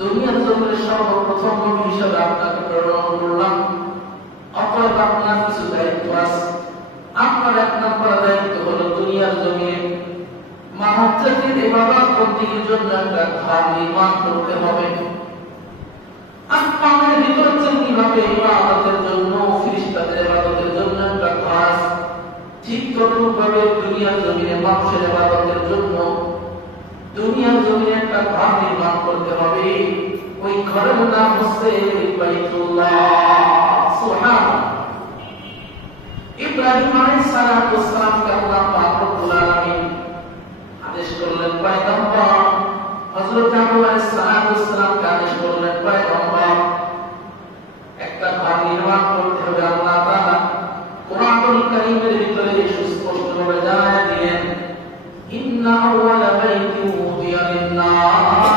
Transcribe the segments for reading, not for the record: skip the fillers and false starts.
দুনিয়ার জমিনে সর্বপ্রথম নবী হিসেবে আপনাকে প্রেরণ করলাম। অতএব আপনার কিছু দায়িত্ব আছে। আপনার এক নম্বর দায়িত্ব হলো দুনিয়ার জমিনে মানব জাতির ইবাদত বন্দেগীর জন্য একটা ঘর নির্মাণ করতে হবে। আপনাদের ভিতরে যেমনিভাবে ইবাদতের জন্য, ফেরেশতাদের ইবাদতের জন্য একটা ঘর আছে, ঠিক তদ্রূপভাবে দুনিয়ার জমিনে মানুষের ইবাদতের জন্য দুনিয়ার জমিনে একটা ঘর নির্মাণ করতে হবে। ওই ঘরের নাম হচ্ছে বাইতুল্লাহ। সুবহানাল্লাহ। ইব্রাহিম আলাইহিস সালামকে আল্লাহ পাক রব্বুল আলামিন আদেশ করলেন পয়গম্বর, হযরত আবু আলাইহিস সালামকে আদেশ করলেন পয়গম্বর, একটা ঘর নির্মাণ করতে হবে। আল্লাহ তাআলা কোরআনুল কারীমের ভিতরে সুস্পষ্টভাবে জানায় দিলেন, ইন্না আউওয়ালা বাইতিন উযিয়া লিন-নাস,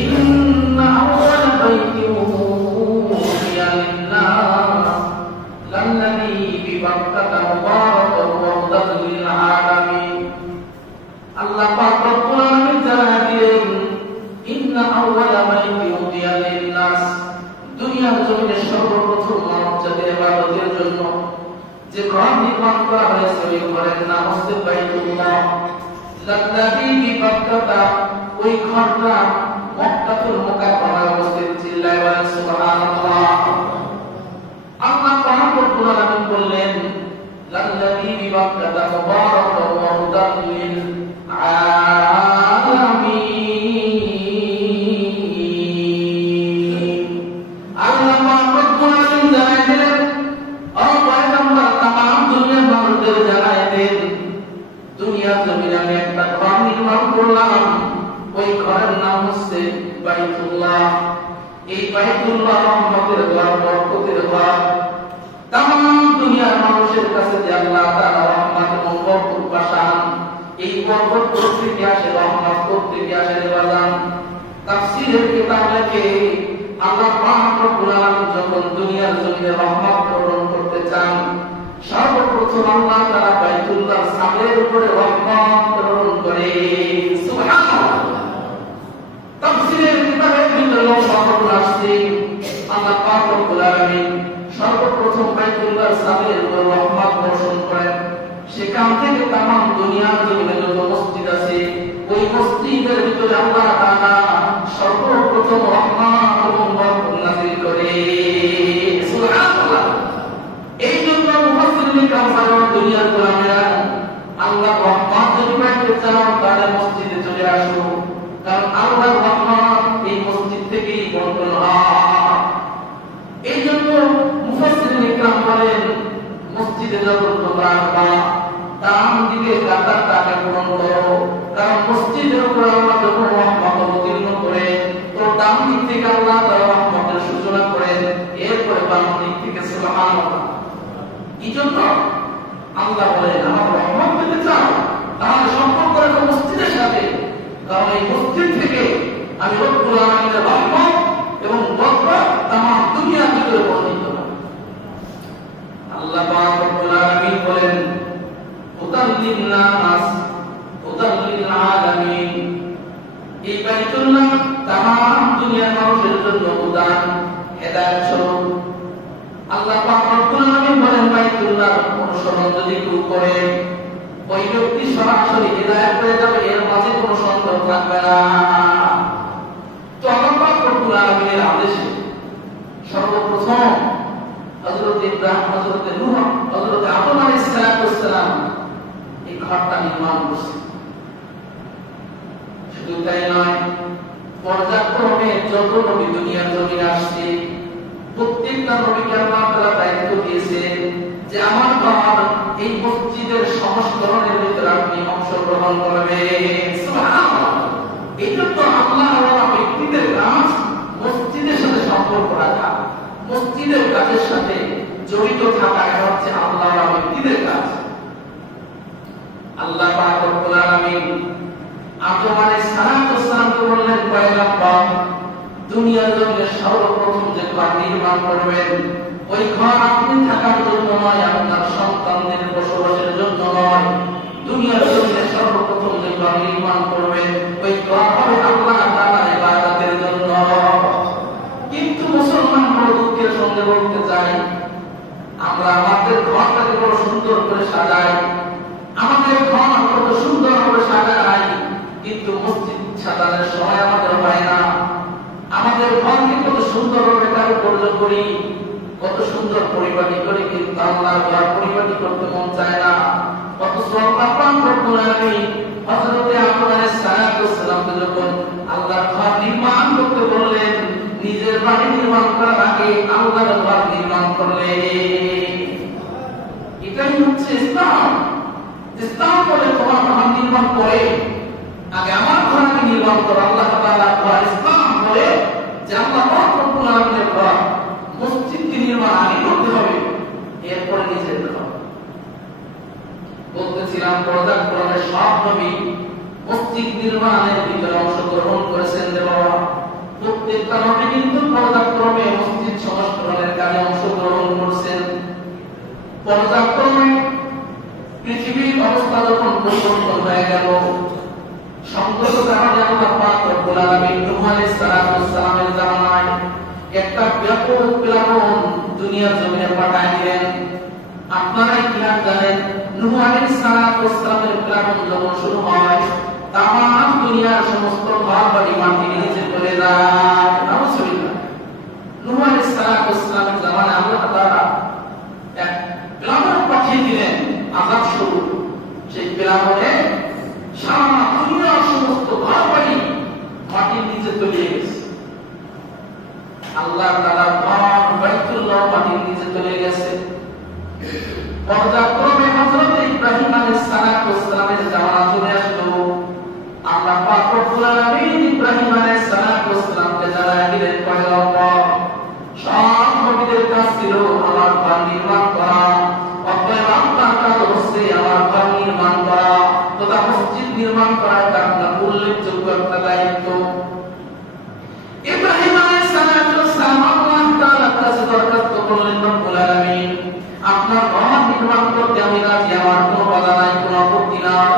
ইন্না আউওয়ালা বাইতিন উযিয়া লিন-নাস লাল্লাযী বিবাক্কাতা মুবারাকান ওয়া হুদাল লিল-আলামিন। আল্লাহ পাক রব্বুল আলামিন জানায় দিলেন, ইন্না আউওয়ালা বাইতিন উযিয়া লিন-নাস, দুনিয়ার জমিনে সর্বপ্রথম মানব জাতির ইবাদতের জন্য যে ঘর নির্মাণ করা হয়েছে ওই ঘরের নাম হচ্ছে বাইতুল্লাহ। লাল্লাযী বিবাক্কাতা, ওই ঘরটা মক্কাতুল মুকাররমায় অবস্থিত। চিল্লায় বলেন সুবহানাল্লাহ। আল্লাহ পাক রব্বুল আলামিন বললেন, লাল্লাযী বিবাক্কাতা মুবারাকান ওয়া হুদাল লিল-আলামিন। আল্লাহ পাক রব্বুল আলামিন জানায় দিলেন, ও পয়গম্বর, তামাম দুনিয়ার মানুষদের জানায় দেন, দুনিয়ার জমিনে আমি একটা ঘর নির্মাণ করলাম। ওই ঘরের নাম হচ্ছে বাইতুল্লাহ। এই বাইতুল্লাহ রহমতের ঘর, বরকতের ঘর। তামাম দুনিয়ার মানুষের কাছে যে আল্লাহ তাআলা রহমত এবং বরকত পাঠান, এই বরকত থেকে আসে, রহমত থেকে আসে বাজান। তাফসীরের কিতাব লেখে আল্লাহ পাক রব্বুল আলামিন যখন দুনিয়ার জমিনে রহমত প্রেরণ করতে চান, সর্বপ্রথম আল্লাহ তাআলা বাইতুল্লাহর ছাদের উপরে রহমত প্রেরণ করে। সুবহানাল্লাহ। তাফসীরের কিতাবের ভিতরে লক্ষ্য আসছে, আল্লাহ পাক রব্বুল আলামিন সর্বপ্রথম বাইতুল্লাহর ছাদের উপরে রহমত বর্ষণ করেন। সেখান থেকে তামাম দুনিয়ার জমিনে যত মসজিদ আছে, ওই মসজিদের ভিতরে আল্লাহ তাআলা সর্বপ্রথম রহমত এবং বরকত নাযিল করে। সুবহানাল্লাহ। এই জন্য মুফাসসিরিন কারণ দুনিয়ার গোলামেরা আল্লাহ রহমত যদি পাইতে চাও তাহলে মসজিদে চলে আসো, কারণ আল্লাহর রহমত এই মসজিদ থেকেই বর্ষণ হয়। এই জন্য মুফাসসিরিন کرام বলেন, মসজিদে যখন তোমরা আসবা ডান দিকে কাতারটাকে পূরণ করো, কারণ মসজিদের উপর আল্লাহ যখন রহমত অবতীর্ণ করে তো ডান দিক থেকে আল্লাহ তাআলা রহমতের সূচনা করেন, এরপরে বাম দিক থেকে সুবহানাল্লাহ। এই জন্য আল্লাহ বলেন, আমার রহমত পেতে চাও তাহলে সম্পর্ক রাখো মসজিদের সাথে, কারণ এই মসজিদ থেকে আমি রব্বুল আলামিনের রহমত এবং বরকত তামাম দুনিয়ার ভিতরে বর্ণিত হয়। আল্লাহ পাক রব্বুল আলামিন বলেন, হুদাল লিন-নাস হুদাল লিল-আলামিন। এই বাইতুল্লাহ তামাম দুনিয়ার মানুষের জন্য হুদান, হেদায়েত স্বরূপ। আল্লাহ পাক রব্বুল আলামিন বলেন, বাইতুল্লাহ অনুসরণ যদি কেউ করে ওই ব্যক্তি সরাসরি হেদায়েত পেয়ে যাবে, এর মাঝে কোনো সন্দেহ থাকবে না। তো আল্লাহ পাক রব্বুল আলামিনের আদেশে সর্বপ্রথম হযরত ইব্রাহিম, হযরত নূহ, হযরত আদম আলাইহিস সালাম এই ঘরটা নির্মাণ করছে। শুধু তাই নয়, পর্যায়ক্রমে যত নবী দুনিয়ার জমিনে আসছে প্রত্যেকটা নবীকে আল্লাহ তাআলা দায়িত্ব দিয়েছেন যে আমার ঘর এই মসজিদের সংস্করণের ভিতরে আপনি অংশগ্রহণ করবেন। সুবহানাল্লাহ। এই জন্য আল্লাহ ওয়া ব্যক্তিদের কাজ মসজিদের সাথে সম্পর্ক রাখা, মসজিদের কাজের সাথে জড়িত থাকা, এটা হচ্ছে আল্লাহ ওয়া ব্যক্তিদের কাজ। আল্লাহ পাক রব্বুল আলামিন আদম আলাইহিস সালামকে বললেন, পয়গম্বর, দুনিয়ার জমিনে সর্বপ্রথম যে ঘর নির্মাণ করবেন ওই ঘর আপনি থাকার জন্য নয়, আপনার সন্তানদের বসবাসের জন্য নয়। দুনিয়ার জমিনে সর্বপ্রথম যে ঘর নির্মাণ করবেন ওই ঘর হবে আল্লাহ সাজাই, আমাদের ঘর কত সুন্দর করে সাজাই, কিন্তু মসজিদ সাজানোর সময় আমাদের হয় না। আমাদের ঘরকে কত সুন্দর ভাবে কারুকার্য করি, কত সুন্দর পরিপাটি করি, কিন্তু আল্লাহর ঘর পরিপাটি করতে মন চায় না। কত শ্রদ্ধা পান রব্বুল আলামিন হযরত আদম আলাইহিস সালামকে যখন আল্লাহর ঘর নির্মাণ করতে বললেন, নিজের বাড়ি নির্মাণ করার আগে আল্লাহর ঘর নির্মাণ করলেন। এটাই হচ্ছে ইসলাম। ইসলাম বলে তোমার ঘর নির্মাণ করে আগে আমার ঘরকে নির্মাণ করো। আল্লাহ তাআলার ঘর ইসলাম বলে যে আল্লাহ রব্বুল আলামিনের ঘর, মসজিদকে নির্মাণ আগে করতে হবে, এরপরে নিজের ঘর। বলতেছিলাম পর্যায়ক্রমে সব নবী মসজিদ নির্মাণের ভিতরে অংশগ্রহণ করেছেন যে বাবা, প্রত্যেকটা নবী কিন্তু পর্যায়ক্রমে মসজিদ সংস্করণের কাজে অংশগ্রহণ করেছেন। পর্যায়ক্রমে পৃথিবীর অবস্থা যখন পরিবর্তন হয়ে গেল, সংকট কারণে আল্লাহ পাক রব্বুল আলামিন নূহ আলাইহিস সালামের জামানায় একটা ব্যাপক প্লাবন দুনিয়ার জমিনে পাঠায় দিলেন। আপনারা ইতিহাস জানেন, নূহ আলাইহিস সালামের প্লাবন যখন শুরু হয়, তামাম দুনিয়ার সমস্ত ঘর বাড়ি মাটির নিচে চলে যায়। নাউজুবিল্লাহ। নূহ আলাইহিস সালামের জামানায় আল্লাহ তাআলা এক প্লাবন পাঠিয়ে দিলেন, আযাব শুরু। সেই প্লাবনে সারা দুনিয়ার সমস্ত ঘর বাড়ি মাটির নিচে তলিয়ে গেছে। আল্লাহ তাআলার ঘর বাইতুল্লাহ মাটির নিচে চলে গেছে। পর্যায়ক্রমে হযরত ইব্রাহিম আলাইহিস সালামের জামানা চলে আসলো। আল্লাহ পাক রব্বুল আলামিন ইব্রাহিম আলাইহিস সালামকে জানায় দিলেন, পয়গম্বর, সব নবীদের কাজ ছিল আমার ঘর নির্মাণ করা, অতএব আপনার কাজ হচ্ছে আমার ঘর নির্মাণ করা তথা মসজিদ নির্মাণ করা। এটা আপনার উল্লেখযোগ্য একটা দায়িত্ব। ইব্রাহিম আলাইহিস সালাম আল্লাহ তাআলার কাছে দরখাস্ত করলেন, রব্বুল আলামিন, আপনার ঘর নির্মাণ করতে আমি রাজি, আমার কোনো বাধা নাই, কোনো আপত্তি নাই।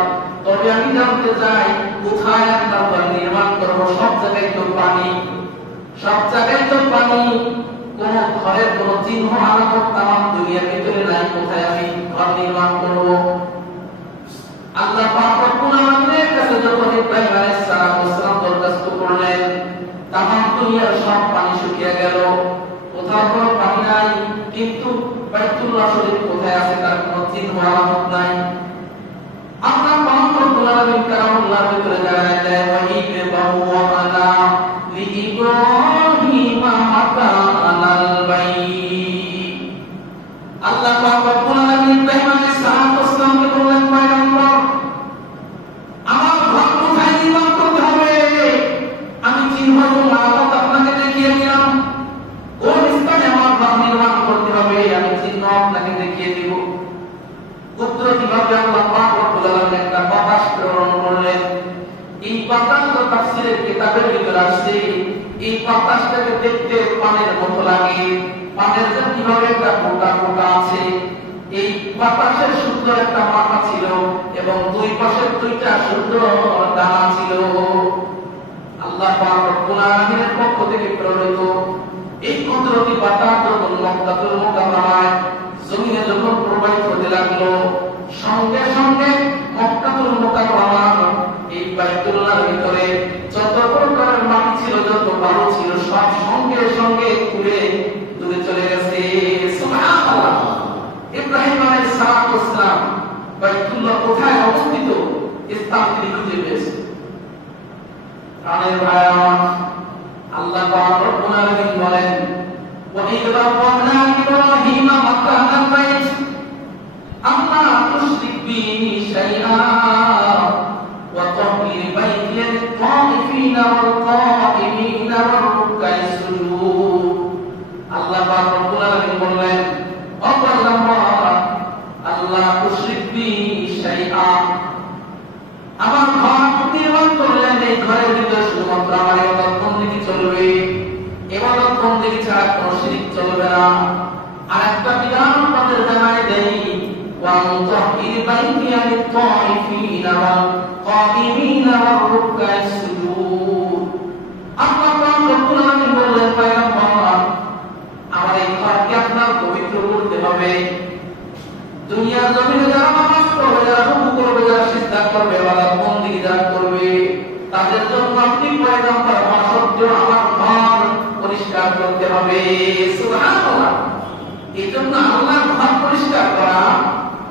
তবে আমি জানতে চাই কোথায় আপনার ঘর নির্মাণ করব? সব জায়গায় তো পানি, সব জায়গায় তো পানি, কোন ঘরের কোন চিহ্ন আলামত তামাম দুনিয়ার ভিতরে নাই, কোথায় আমি ঘর নির্মাণ করব? আল্লাহ পাক রব্বুল আলামিনের কাছে যখন ইব্রাহিম আলাইহিস সালাম দরখাস্ত করলেন, তামাম দুনিয়ার সব পানি শুকিয়ে গেল, কোথাও কোনো পানি নাই, কিন্তু বাইতুল্লাহ শরীফ কোথায় আছে তার কোনো চিহ্ন আলামত নাই। আল্লাহ পাক রব্বুল আলামিন কালামুল্লাহর ভিতরে জানায় দেয়, ওয়াহিদ বাওয়ানা লিইব্রাহিমা মাকানাল বাইত। আল্লাহ পাক রব্বুল আলামিন ইব্রাহিম আলাইহিস সালামকে বললেন, পয়গম্বর, আমার ঘর কোথায় নির্মাণ করতে হবে আমি চিহ্ন এবং আলামত আপনাকে দেখিয়ে দিলাম। কোন স্থানে আমার ঘর নির্মাণ করতে হবে আমি চিহ্ন আপনাকে দেখিয়ে দিব। কুদরতিভাবে আল্লাহ পাক রব্বুল আলামিন একটা বাতাস প্রেরণ করলেন। এই বাতাস তো তাফসীরের কিতাবের ভিতরে আসছে, এই বাতাসটাকে দেখতে পানির মতো লাগে, পানির যে কিভাবে একটা ফোঁটা ফোঁটা আছে। এই বাতাসের সুন্দর একটা মাথা ছিল এবং দুই পাশে দুইটা সুন্দর ডানা ছিল। আল্লাহ পাক রব্বুল আলামিনের পক্ষ থেকে প্রেরিত এই কুদরতি বাতাস যখন মক্কাতুল মুকাররমায় জমিনে যখন প্রবাহিত হতে লাগলো, সঙ্গে সঙ্গে মক্কাতুল মুকাররমা এই বাইতুল্লাহর ভিতরে যত প্রকারের মাটি ছিল, যত বালু ছিল, সব সঙ্গে সঙ্গে উড়ে দূরে চলে গেছে। সুবহানাল্লাহ। ইব্রাহিম আলাইহিস সালাম বাইতুল্লাহ কোথায় অবস্থিত স্থান তিনি খুঁজে পেয়েছেন। প্রাণের ভাইরা, আল্লাহ পাক রব্বুল আলামিন বলেন, وَإِذْ بَوَّأْنَا إِبْرَاهِيمَ مَكَانَ الْبَيْتِ أَلَّا تُشْرِكْ بِي شَيْئًا وَطَهِّرْ بَيْتِيَ لِلطَّائِفِينَ وَالْقَائِمِينَ وَالرُّكَّعِ السُّجُودِ। আল্লাহ পাক রব্বুল আলামিন বললেন, ও পয়গম্বর, আল্লাহ তুশরিক বি শাইআ, আমার ঘর নির্মাণ করলেন, এই ঘরের ভিতরে শুধুমাত্র আমার ইবাদত বন্দেগী চলবে, ইবাদত বন্দেগী ছাড়া কোনো শিরক চলবে না। আর একটা বিধান আমাদের জানাই দেই, ওয়া তুতাহহির বাইতিয়া লিত-তাইফিনা ওয়াল কাইমিনা ওয়ার রুকআস সুজুদ। আল্লাহ পাক রব্বুল আলামিন বললেন, পয়গম্বর, আমার এই ঘরকে আপনার পবিত্র করতে হবে। দুনিয়ার জমিনে যারা তাদের জন্য আপনি পয়গম্বর হওয়া সত্ত্বেও আমার ঘর পরিষ্কার করতে হবে। সুবহানাল্লাহ। এই জন্য আল্লাহর ঘর পরিষ্কার করা,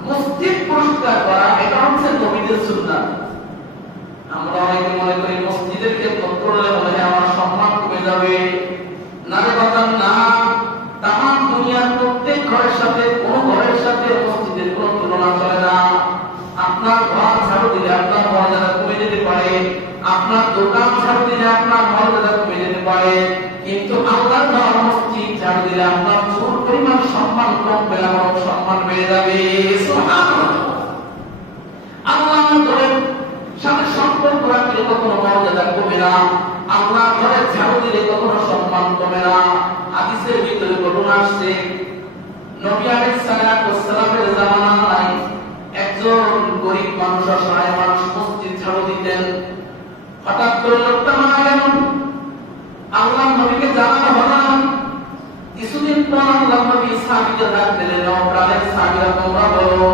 মসজিদ পরিষ্কার করা, এটা হচ্ছে নবীদের সুন্নাত। আমরা অনেকে মনে করি মসজিদের খেদমত করলে মনে হয় আমার সম্মান কমে যাবে। না রে বাবা, না। তামাম দুনিয়ার প্রত্যেক ঘরের সাথে কোন ঘরের সাথে মসজিদের কোন তুলনা চলে না। আপনার ঘর ঝাড়ু দিলে আপনার মর্যাদা কমে যেতে পারে, আপনার দোকান ঝাড়ু দিলে আপনার মর্যাদা কমে যেতে পারে, কিন্তু আল্লাহর ঘর মসজিদ ঝাড়ু দিলে আপনার চুল পরিমাণ সম্মান কমবে না, বরং সম্মান বেড়ে যাবে। সুবহানাল্লাহ। আল্লাহর ঘরের সাথে সম্পর্ক রাখলে কখনো মর্যাদা কমে না, আল্লাহর ঘরে ঝাড়ু দিলে কখনো সম্মান কমে না। হাদিসের ভিতরে ঘটনা আসছে, নবী আলাইহিস সালাতু ওয়াস সালামের জামানায় একজন গরীব মানুষ, অসহায় মানুষ মসজিদ ঝাড়ু দিতেন। হঠাৎ করে লোকটা মারা গেল। আল্লাহর নবীকে জানানো হলো না। কিছুদিন পর আল্লাহর নবী সাহাবীদের ডাক দিলেন, ও প্রাণের সাহাবীরা, তোমরা বলো,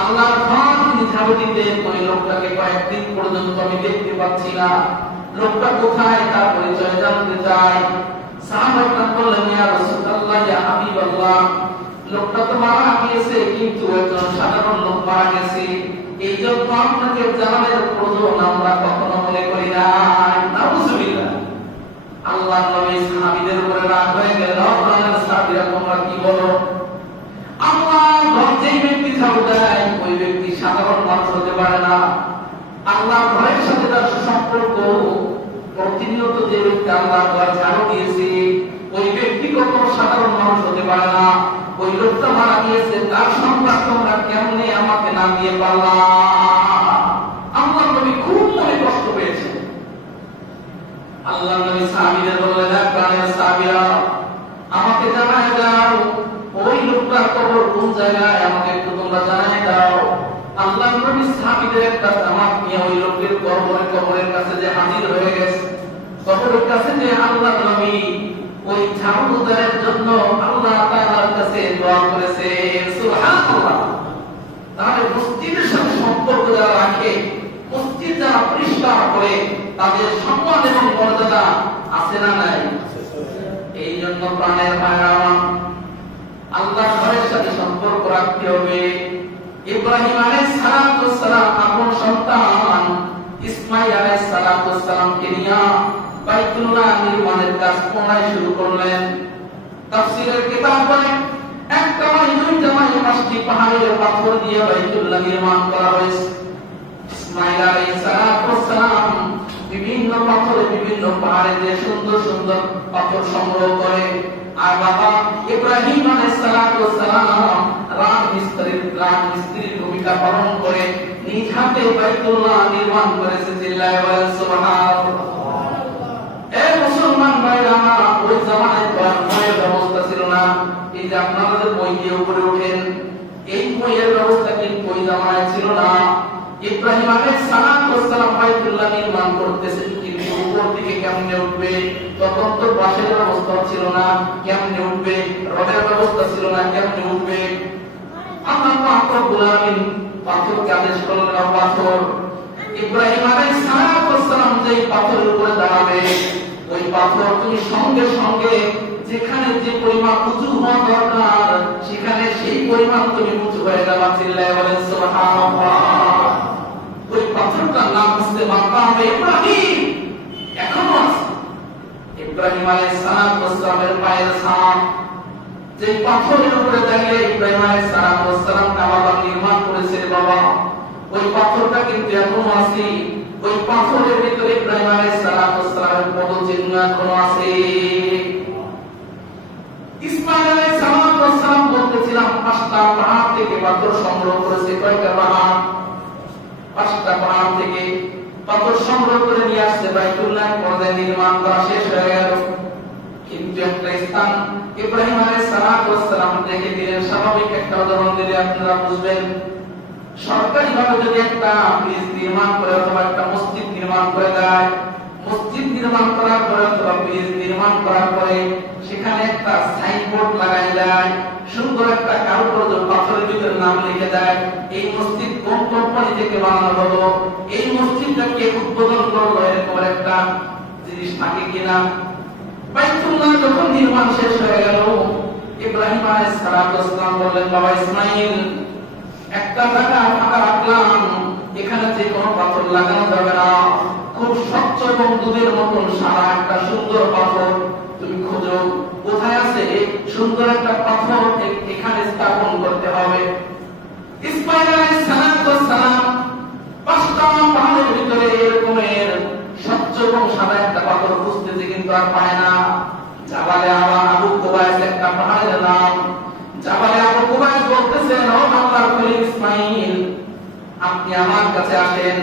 আল্লাহর ঘর তিনি ঝাড়ু দিতেন, ওই লোকটাকে কয়েকদিন পর্যন্ত আমি দেখতে পাচ্ছি না, লোকটা কোথায় তার পরিচয় জানতে চাই। সাহাবারা বললেন, ইয়া রাসূলুল্লাহ, ইয়া হাবিবাল্লাহ, লোকটা তো মারা গিয়েছে, কিন্তু একজন সাধারণ লোক মারা গেছে, এই জন্য আপনাকে জানানোর প্রয়োজন আমরা কখনো মনে করি না। নাউযুবিল্লাহ। আল্লাহর নবী সাহাবীদের উপরে রাগ হয়ে গেল, আপনারা সাহাবীরা তোমরা কি বলো? আল্লাহর ঘর যেই ব্যক্তি ঝাড়ু দেয় ওই ব্যক্তি সাধারণ মানুষ হতে পারে না। আল্লাহর ঘরের সাথে তার সম্পর্ক, প্রতিনিয়ত যে ব্যক্তি আল্লাহর ঘর ঝাড়ু দিয়েছে ওই ব্যক্তি কখনো সাধারণ মানুষ হতে পারে না। ওই লোকটা মারা গিয়েছে, তার সংবাদ তোমরা কেমনে আমাকে না দিয়ে পারলা? আল্লাহর নবী খুব মনে কষ্ট পেয়েছে। আল্লাহর নবী সাহাবীদের বললেন, প্রাণের সাহাবীরা, আমাকে জানায় দাও ওই লোকটার কবর কোন জায়গায়, আমাকে একটু তোমরা জানায় দাও। আল্লাহর নবী সাহাবীদের একটা জামাত নিয়ে ওই লোকের কবরের কাছে যে হাজির হয়ে গেছে, কবরের কাছে যে আল্লাহর নবী ওই ঝাড়ু দেওয়ার জন্য আল্লাহ তাআলার কাছে দোয়া করেছে। সুবহানাল্লাহ। তাহলে মসজিদের সাথে সম্পর্ক যারা রাখে, মসজিদ যারা পরিষ্কার করে, তাদের সম্মান এবং মর্যাদা আছে না নাই? এই জন্য প্রাণের ভাইরা, আল্লাহর ঘরের সাথে সম্পর্ক রাখতে হবে। ইব্রাহিম আলাইহিস সালাতু ওয়াস সালাম আপন সন্তান ইসমাঈল আলাইহিস সালাতু ওয়াস সালামকে নিয়ে বাইতুল্লাহ নির্মাণের কাজ পুনরায় শুরু করলেন। তাফসীরের কিতাব বলে, একটা নয়, দুইটা নয়, 5টি পাহাড়ের পাথর দিয়ে বাইতুল্লাহ নির্মাণ করা হয়েছে। ইসমাঈল আলাইহিস সালাতু ওয়াস সালাম বিভিন্ন পাথরে, বিভিন্ন পাহাড়ে যে সুন্দর সুন্দর পাথর সংগ্রহ করে, আর বাবা ইব্রাহিম আলাইহিস সালাতু ওয়াস সালাম রাজমিস্ত্রির ভূমিকা পালন করে নিজ হাতে বাইতুল্লাহ নির্মাণ করেছে। চিল্লায়ে বলেন সুবহানাল্লাহ। এই মুসলমান ভাইরা, ওই জামানায় বইয়ের ব্যবস্থা ছিল না। এই যে আপনারা বই দিয়ে উপরে ওঠেন, এই বইয়ের ব্যবস্থা কিন্তু ওই জামানায় ছিল না। ইব্রাহিম আলাইহিস সালাতু ওয়াস সালাম বাইতুল্লাহ নির্মাণ করতেছেন, কিন্তু উপর দিকে কেমনে উঠবে? তখন তো বাঁশের ব্যবস্থা ছিল না, কেমনে উঠবে? রডের ব্যবস্থা ছিল না, কেমনে উঠবে? আল্লাহ পাক রব্বুল আলামিন পাথরকে আদেশ করলেন, পাথর, ইব্রাহিম আলাইহিস সালাতু ওয়াস সালাম যেই পাথরের উপরে দাঁড়াবে, ওই পাথর তুমি সঙ্গে সঙ্গে যেখানে যে পরিমাণ উঁচু হওয়া দরকার সেখানে সেই পরিমাণ তুমি উঁচু হয়ে যাবে। চিল্লায়ে বলেন সুবহানাল্লাহ। ওই পাথরটার নাম হচ্ছে মাকামে ইব্রাহিম, এখনো আছে। ইব্রাহিম আলাইহিস সালাতু ওয়াস সালামের পায়ের ছাপ, যে পাথরের উপরে দাঁড়িয়ে ইব্রাহিম আলাইহিস সালাতু ওয়াস সালাম কাবা নির্মাণ করেছে বাবা, ওই পাথরটা কিন্তু এখনো আছে। ওই পাথরের ভিতরে ইব্রাহিম আলাইহিস সালাতু ওয়াস সালামের পদচিহ্ন এখনো আছে। ইসমাঈল আলাইহিস সালাতু ওয়াস সালাম বলতেছিলাম 5টা পাহাড় থেকে পাথর সংগ্রহ করেছে। কয়টা পাহাড়? 5টা পাহাড় থেকে পাথর সংগ্রহ করে নিয়ে আসছে। বাইতুল্লাহ পর্যায়ে নির্মাণ করা শেষ হয়ে গেল, কিন্তু একটা স্থান ইব্রাহিম আলাইহিস সালাতু ওয়াস সালাম দেখে দিলেন। স্বাভাবিক একটা উদাহরণ দিলে আপনারা বুঝবেন। সরকারিভাবে যদি একটা ব্রিজ নির্মাণ করে অথবা একটা মসজিদ নির্মাণ করে দেয়, মসজিদ নির্মাণ করার পরে অথবা ব্রিজ নির্মাণ করার পরে সেখানে একটা সাইনবোর্ড লাগাই দেয়, সুন্দর একটা কারুকার্য পাথরের ভিতরে নাম লিখে দেয়, এই মসজিদ কোন কোম্পানি থেকে বানানো হলো, এই মসজিদটা কে উদ্বোধন করলো, জিনিস থাকে কিনা। বাইতুল্লাহ যখন নির্মাণ শেষ হয়ে গেল, ইব্রাহিম আলাইহিস সালাম বললেন, বাবা ইসমাঈল, একটা জায়গা ফাঁকা রাখলাম, এখানে যে কোনো পাথর লাগানো যাবে না, খুব স্বচ্ছ এবং দুধের মতন সাদা একটা সুন্দর পাথর তুমি খোঁজো, কোথায় আছে সুন্দর একটা পাথর এখানে স্থাপন করতে হবে। ইসমাঈল আলাইহিস সালাম পাঁচটা পাহাড়ের ভিতরে এরকমের স্বচ্ছ এবং সাদা একটা পাথর খুঁজতেছে, কিন্তু আর পায় না। জাবালে আবু কুবাইস একটা পাহাড়ের নাম। জাবালে আবু কুবাইস বলতেছেন, ও আল্লাহর খলিল ইসমাঈল, আপনি আমার কাছে আসেন,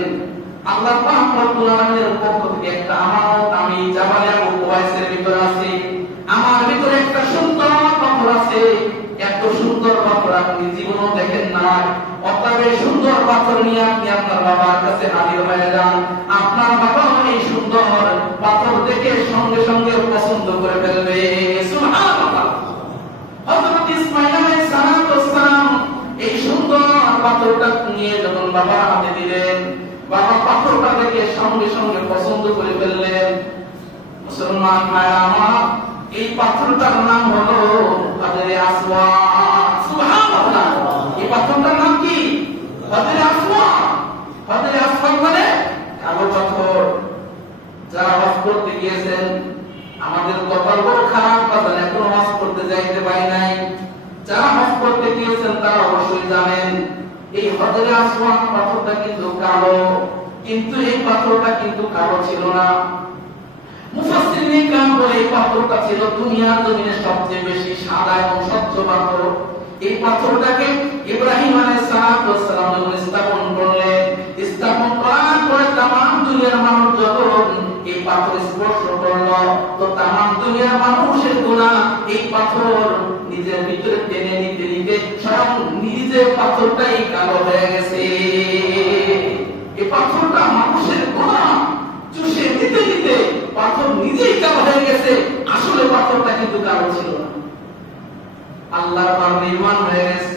আল্লাহ পাক রব্বুল আলামিনের পক্ষ থেকে একটা আমানত আমি জাবালে আবু কুবাইসের ভিতরে আছে, আমার ভিতরে একটা সুন্দর পাথর আছে, এত সুন্দর পাথর আপনি জীবনও দেখেন না, অতএব এই সুন্দর পাথর নিয়ে আপনি আপনার বাবার কাছে হাজির হয়ে যান। আপনার বাবা এই সুন্দর পাথর দেখে সঙ্গে সঙ্গে পছন্দ করে ফেলবে। সুবহানাল্লাহ। হযরত ইসমাঈল আলাইহিস সালাম এই সুন্দর পাথরটা নিয়ে যখন বাবার হাতে দিলেন, বাবা পাথরটা দেখে সঙ্গে সঙ্গে পছন্দ করে ফেললেন। মুসলমান ভাইরা আমার, এই পাথরটার নাম হলো হাজরে আসওয়াদ। সুবহানাল্লাহ। এই পাথরটার নাম কি? হাজরে আসওয়াদ। হাজরে আসওয়াদ মানে কালো পাথর। যারা হজ করতে গিয়েছেন, আমাদের কপাল বড় খারাপ, বাজার এখনো হজ করতে যাইতে পারি নাই। যারা হজ করতে গিয়েছেন তারা অবশ্যই জানেন এই হাজরে আসওয়াদ পাথরটা কিন্তু কালো, কিন্তু এই পাথরটা কিন্তু কালো ছিল না। মুফাসসিরিন কেরাম বলে এই পাথরটা ছিল দুনিয়ার জমিনে সবচেয়ে বেশি সাদা এবং স্বচ্ছ পাথর। এই পাথরটাকে ইব্রাহিম আলাইহিস সালাম যখন স্থাপন করলেন, স্থাপন করার পরে তামাম দুনিয়ার মানুষ যখন এই পাথর স্পর্শ করল, তো তামাম দুনিয়ার মানুষের গুনাহ এই পাথর নিজের ভিতরে টেনে নিতে নিতে স্বয়ং নিজে পাথরটাই কালো হয়ে গেছে। এই পাথরটা মানুষের গুনাহ চুষে নিতে নিতে পাথর নিজেই কালো হয়ে গেছে। আসলে পাথরটা কিন্তু কালো ছিল না, আল্লাহর পাক নির্মাণ হয়ে গেছে।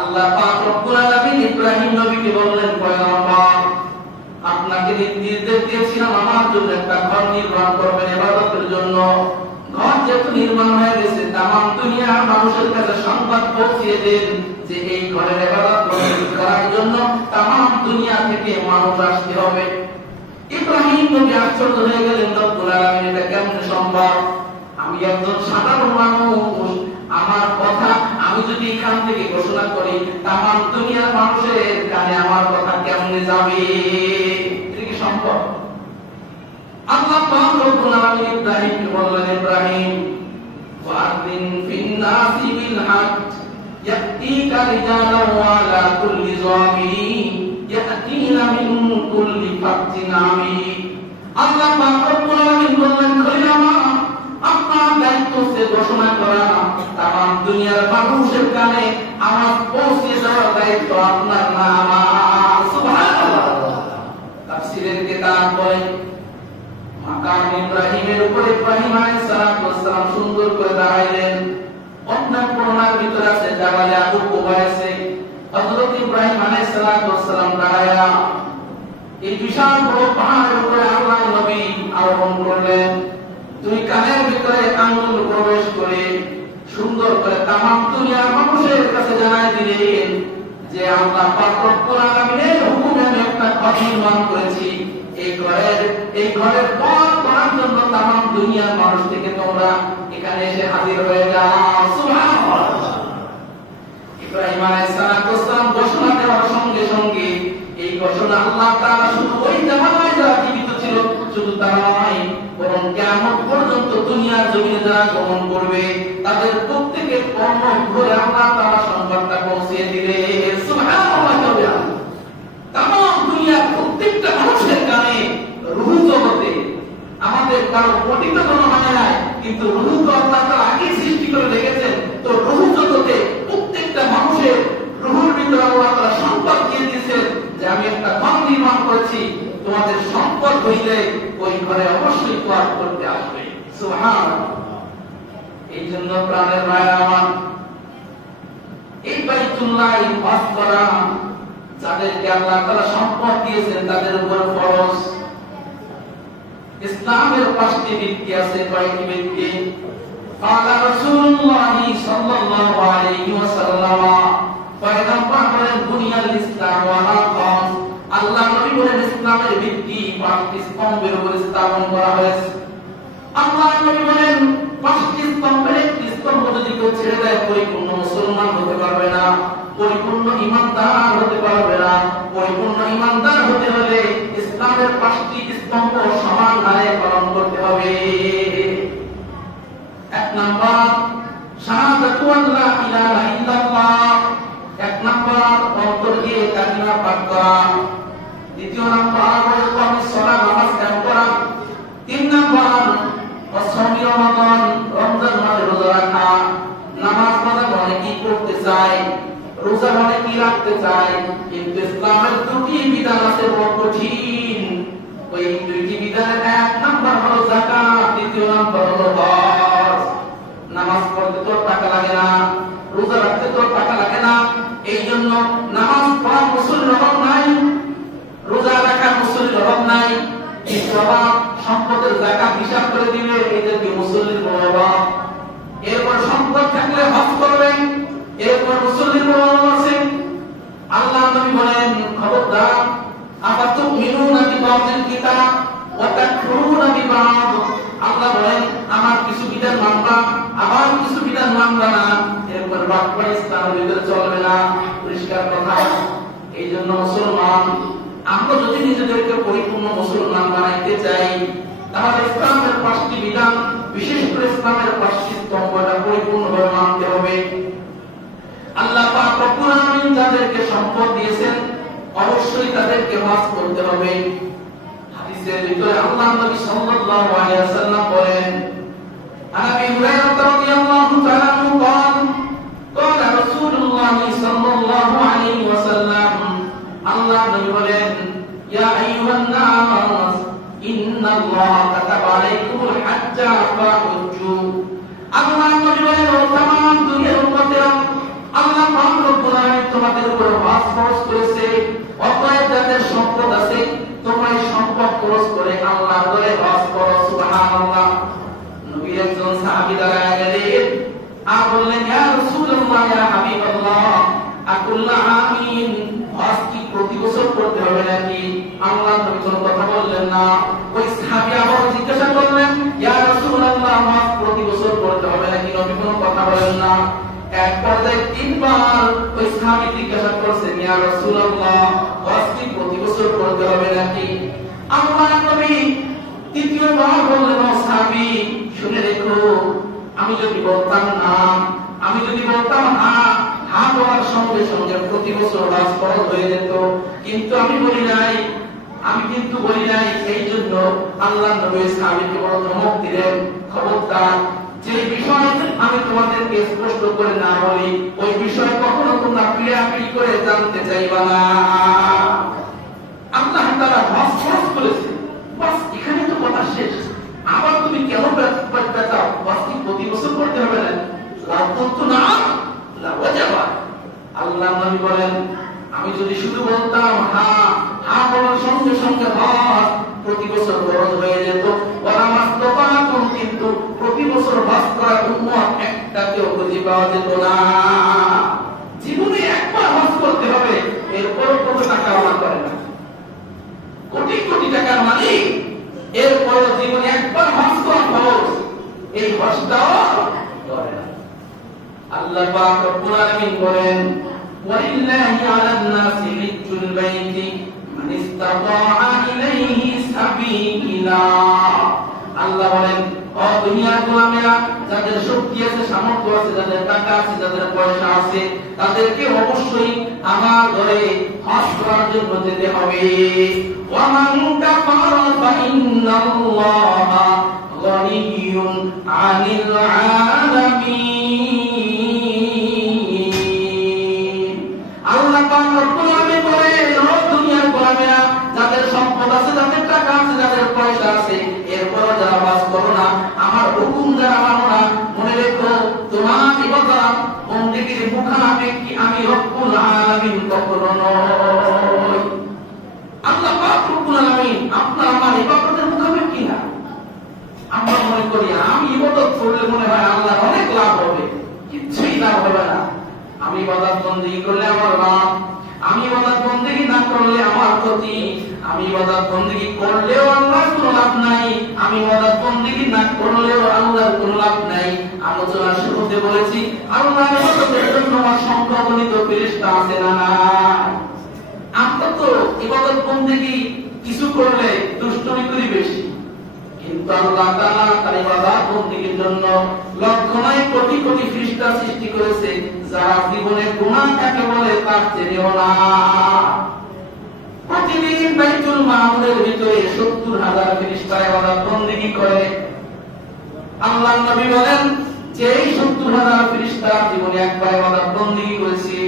আল্লাহ পাক রব্বুল আলামিন ইব্রাহিম নবীকে বললেন, পয়গম্বর, আপনাকে নির্দেশ দিয়েছিলাম আমার জন্য একটা ঘর নির্মাণ করবেন ইবাদতের জন্য। ঘর যেহেতু নির্মাণ হয়ে গেছে, তামাম দুনিয়ার মানুষের কাছে সংবাদ পৌঁছিয়ে দেন যে এই ঘরের ইবাদত করার জন্য তামাম দুনিয়া থেকে মানুষ আসতে হবে। ইব্রাহিম নবী আশ্চর্য হয়ে গেলেন, রব্বুল আলামিন এটা কেমন সম্ভব? আমি একজন সাধারণ মানুষ, আমার কথা আমি যদি এখান থেকে ঘোষণা করি, তামাম দুনিয়ার মানুষের কানে আমার কথা কেমনে যাবে? এটা কি সম্ভব? আল্লাহ পাক রব্বুল আলামিন ইব্রাহিমকে বললেন, ইব্রাহিম, ওয়াদিন ফিন নাসি বিল হক ইয়াতিকা রিজালান ওয়া আলা কুল্লি যামিন ইয়াতিনা মিন কুল্লি ফাজ্জিন আমিক। আল্লাহ পাক রব্বুল আলামিন বললেন, খলিল আমার, আপনার দায়িত্ব হচ্ছে ঘোষণা করা, তামাম দুনিয়ার মানুষের কানে আওয়াজ পৌঁছে দেওয়ার দায়িত্ব আপনার না আমার। সুবহানাল্লাহ। তাফসীরের কিতাব বলে, মাকাম ইব্রাহিমের উপর ইব্রাহিম আলাইহিস সালাম সুন্দর করে দাঁড়াইলেন। অন্য বর্ণনার ভিতরে আছে জাবালে আবু কুবাইসে হযরত ইব্রাহিম আলাইহিস সালাম দাঁড়ায়া এই বিশাল বড় পাহাড়ের উপরে আল্লাহ নবী আরোহণ করলেন। দুই কানের ভিতরে আঙ্গুল প্রবেশ করে সুন্দর করে তামাম দুনিয়ার মানুষের কাছে জানাই দিলেন যে আল্লাহ পাক রব্বুল আলামিনের হুকুমে আমি একটা ঘর নির্মাণ করেছি। এই ঘরের পর করার জন্য তামাম দুনিয়ার মানুষ থেকে তোমরা এখানে এসে হাজির হয়ে যাও। সুবহানাল্লাহ। ইব্রাহিম আলাইহিস সালাম ঘোষণা দেওয়ার সঙ্গে সঙ্গে এই ঘোষণা আল্লাহ তাআলা শুধু ওই জামানায় যারা জীবিত ছিল শুধু তারা নয়, বরং কিয়ামত পর্যন্ত দুনিয়ার জমিনে যারা গমন করবে তাদের প্রত্যেকের কর্ম করে আল্লাহ তাআলা সংবাদটা পৌঁছিয়ে দিলেন। সুবহানাল্লাহ। তামাম দুনিয়ার প্রত্যেকটা মানুষের কানে রূহ জগতে আমাদের কারো পতিত কোনো হয় নাই, কিন্তু রূহ তো আল্লাহ তাআলা আগে সৃষ্টি করে রেখেছেন। তো রূহ জগতে প্রত্যেকটা মানুষের রূহের ভিতরে আল্লাহ তাআলা সংবাদ দিয়ে দিয়েছেন যে আমি একটা ঘর নির্মাণ করেছি, তোমাদের সম্পদ হইলে ওই ঘরে অবশ্যই বাস করতে আসবে। সুবহানাল্লাহ। এই জন্য প্রাণের ভাইরা আমার, এই বাইতুল্লাহ বাস করা যাদেরকে আল্লাহ তাআলা সম্পদ দিয়েছেন তাদের উপর ফরজ। ইসলামের পাঁচটি ভিত্তি আছে। কয়টি ভিত্তি? قال رسول الله صلى الله عليه وسلم পয়গম্বর বলেন বুনিয়াল ইসলাম ওয়ালা খামস, আল্লাহ নবী বলেন ইসলামের ভিত্তি পাঁচটি স্তম্ভের উপর স্থাপন করা হয়েছে। আল্লাহ নবী বলেন পাঁচটি স্তম্ভের একটি স্তম্ভ যদি কেউ ছেড়ে দেয় পরিপূর্ণ মুসলমান হতে পারবে না, পরিপূর্ণ ঈমানদার হতে পারবে না। পরিপূর্ণ ঈমানদার হতে হলে ইসলামের পাঁচটি স্তম্ভ সমান হারে পালন করতে হবে। এক নাম্বার শাহাদাতু আল্লা ইলাহা ইল্লাল্লাহ, এক নাম্বার অন্তর দিয়ে কালিমা পাঠ করা। দ্বিতীয় নাম্বার ইকামাস সালাত, নামাজ কায়েম করা। তিন নাম্বার ওয়াসওমি রমাদান, রমজান মাসে রোজা রাখা। নামাজ পড়া অনেকেই করতে চায়, রোজা অনেকেই রাখতে চায়, কিন্তু ইসলামের দুটি বিধান আছে বড় কঠিন। ওই দুটি বিধানের এক নাম্বার হলো যাকাত, দ্বিতীয় নাম্বার হলো হজ। নামাজ পড়তে তো টাকা লাগে না, রোজা রাখতে তো টাকা লাগে না, এই জন্য নামাজ পড়া মুসল্লির অভাব নাই, রোজা রাখা মুসল্লির অভাব নাই, কিন্তু অভাব সম্পদের যাকাত হিসাব করে দিবে, এদেরকে মুসল্লির বড় অভাব। এরপর সম্পদ থাকলে হজ করবেন, এরপর মুসল্লির বড় অভাব আছে। আল্লাহ নবী বলেন খবরদার, আফাতুমিনুনা বিবাদিল কিতাব ওয়া তাকফুরুনা বিবাদ। আল্লাহ বলেন আমার কিছু বিধান মানবা, আবার কিছু বিধান মানবা না, এরপর বাক্য ইসলামের ভিতরে চলবে না। পরিষ্কার কথা। এই জন্য মুসলমান আমরা যদি নিজেদেরকে পরিপূর্ণ মুসলমান বানাইতে চাই, তাহলে ইসলামের পাঁচটি বিধান, বিশেষ করে ইসলামের পাঁচটি স্তম্ভটা পরিপূর্ণভাবে মানতে হবে। আল্লাহ পাক রব্বুল আলামিন যাদেরকে সম্পদ দিয়েছেন অবশ্যই তাদেরকে হজ করতে হবে। হাদিসের ভিতরে আল্লাহ নবী সাল্লাল্লাহু আলাইহি ওয়াসাল্লাম বলেন, আবি হুরায়রা রাদিয়াল্লাহু তাআলা আনহু قال قال رسول الله صلى الله عليه وسلم, আল্লাহ নবী বলেন ইয়া আইয়ুহান নাস ইন্নাল্লাহা কাতাবা আলাইকুমুল হাজ্জা ফাহুজ্জু। আল্লাহ নবী বলেন ও तमाम দুনিয়ার উম্মতেরা, আল্লাহ পাক রব্বুল আলামিন তোমাদের উপর হজ ফরজ করেছে। অতএব যাদের সম্পদ আছে তোমরা এই সম্পদ খরচ করে আল্লাহর ঘরে হজ করো। সুবহানাল্লাহ। নবী একজন সাহাবী দাঁড়ায় গেলেন আর বললেন ইয়া রাসূলুল্লাহ ইয়া হাবিবাল্লাহ আকুল্লা আমিন, হজ কি প্রতি বছর করতে হবে নাকি? আল্লাহ নবী কোনো কথা বললেন না। ওই সাহাবী আবার জিজ্ঞাসা করলেন ইয়া রাসূলুল্লাহ হজ প্রতি বছর করতে হবে নাকি? নবী কোনো কথা বলেন না। এক পর্যায়ে তিনবার ওই সাহাবী জিজ্ঞাসা করছেন ইয়া রাসূলুল্লাহ হজ কি প্রতি বছর করতে হবে নাকি? আল্লাহ নবী তৃতীয়বার বললেন ও সাহাবী শুনে রেখো, আমি যদি বলতাম না, আমি যদি বলতাম হ্যাঁ বলার সঙ্গে সঙ্গে প্রতি বছর হজ ফরজ হয়ে যেত, কিন্তু আমি বলি নাই, এই জন্য আল্লাহ নবী সাহাবীকে বড় ধমক দিলেন, খবরদার যে বিষয় আমি তোমাদেরকে স্পষ্ট করে না বলি ওই বিষয় কখনো তোমরা পিড়াপিড়ি করে জানতে চাইবা না। আল্লাহ তাআলা হজ ফরজ করেছে, বাস এখানে তো কথা শেষ। আবার তুমি কেন পেঁচাও হজ কি প্রতি বছর করতে হবে না? আল্লাহ নবী বলেন আমি যদি শুধু বলতাম হ্যাঁ বলার সঙ্গে সঙ্গে হজ প্রতি বছর ফরজ হয়ে যেত, কিন্তু প্রতি বছর হজ করার উম্মত একটাকেও খুঁজে পাওয়া যেত না। জীবনে একবার হজ করতে হবে, এরপর কত টাকা আমার করে না, কোটি কোটি টাকার মালিক, এরপর জীবনে একবার হজ করা খরচ, এই হজটাও করে না। আল্লাহ পাক রব্বুল আলামিন বলেন ওয়ালিল্লাহি আলান নাসি হিজ্জুল বাইতি মান ইসতাতাআ ইলাইহি সাবিলা। আল্লাহ বলেন ও দুনিয়ার গোলামেরা, যাদের শক্তি আছে, সামর্থ্য আছে, যাদের টাকা আছে, যাদের পয়সা আছে, তাদেরকে অবশ্যই আমার ঘরে হজ করার জন্য যেতে হবে। ওয়া মান কাফারা ফাইন্নাল্লাহা গনিয়্যুন আনিল আলামিন। আল্লাহ পাক রব্বুল আলামিন বলেন ও দুনিয়ার গোলামেরা, যাদের সম্পদ আছে, যাদের টাকা আছে, যাদের পয়সা আছে, এরপর যারা হজ করো না, আমার হুকুম যারা মানো না, মনে রেখো তোমার ইবাদত বন্দেগীর মুখাপেক্ষী আমি রব্বুল আলামিন কখনো নই। আল্লাহ পাক রব্বুল আলামিন আপনার আমার ইবাদতের মুখাপেক্ষী না। করলে মনে হয় আল্লাহ অনেক লাভ হবে, কিচ্ছুই লাভ হবে না। আমি ইবাদত বন্দেগী করলে আমার লাভ, আমি ইবাদত বন্দেগী না করলে আমার ক্ষতি, আমি ইবাদত বন্দেগী করলেও আল্লাহর কোনো লাভ নাই, আমি ইবাদত বন্দেগী না করলেও আল্লাহর কোনো লাভ নাই। আলোচনার শুরুতে বলেছি আল্লাহর ইবাদতের জন্য অসংখ্য ফেরেশতা আছে না না। আমরা তো ইবাদত বন্দেগী কিছু করলে দুষ্টুমি করি বেশি, কিন্তু আল্লাহ তাআলা তার ইবাদত বন্দেগীর জন্য লক্ষ নয় কোটি কোটি ফেরেশতা সৃষ্টি করেছে, যারা জীবনে গুনাহ কাকে বলে তার চেনেও না। প্রতিদিন বাইতুল মামুরের ভিতরে ৭০,০০০ ফেরেশতা ইবাদত বন্দেগী করে। আল্লাহর নবী বলেন যে এই ৭০,০০০ ফেরেশতা জীবনে একবার ইবাদত বন্দেগী করেছে,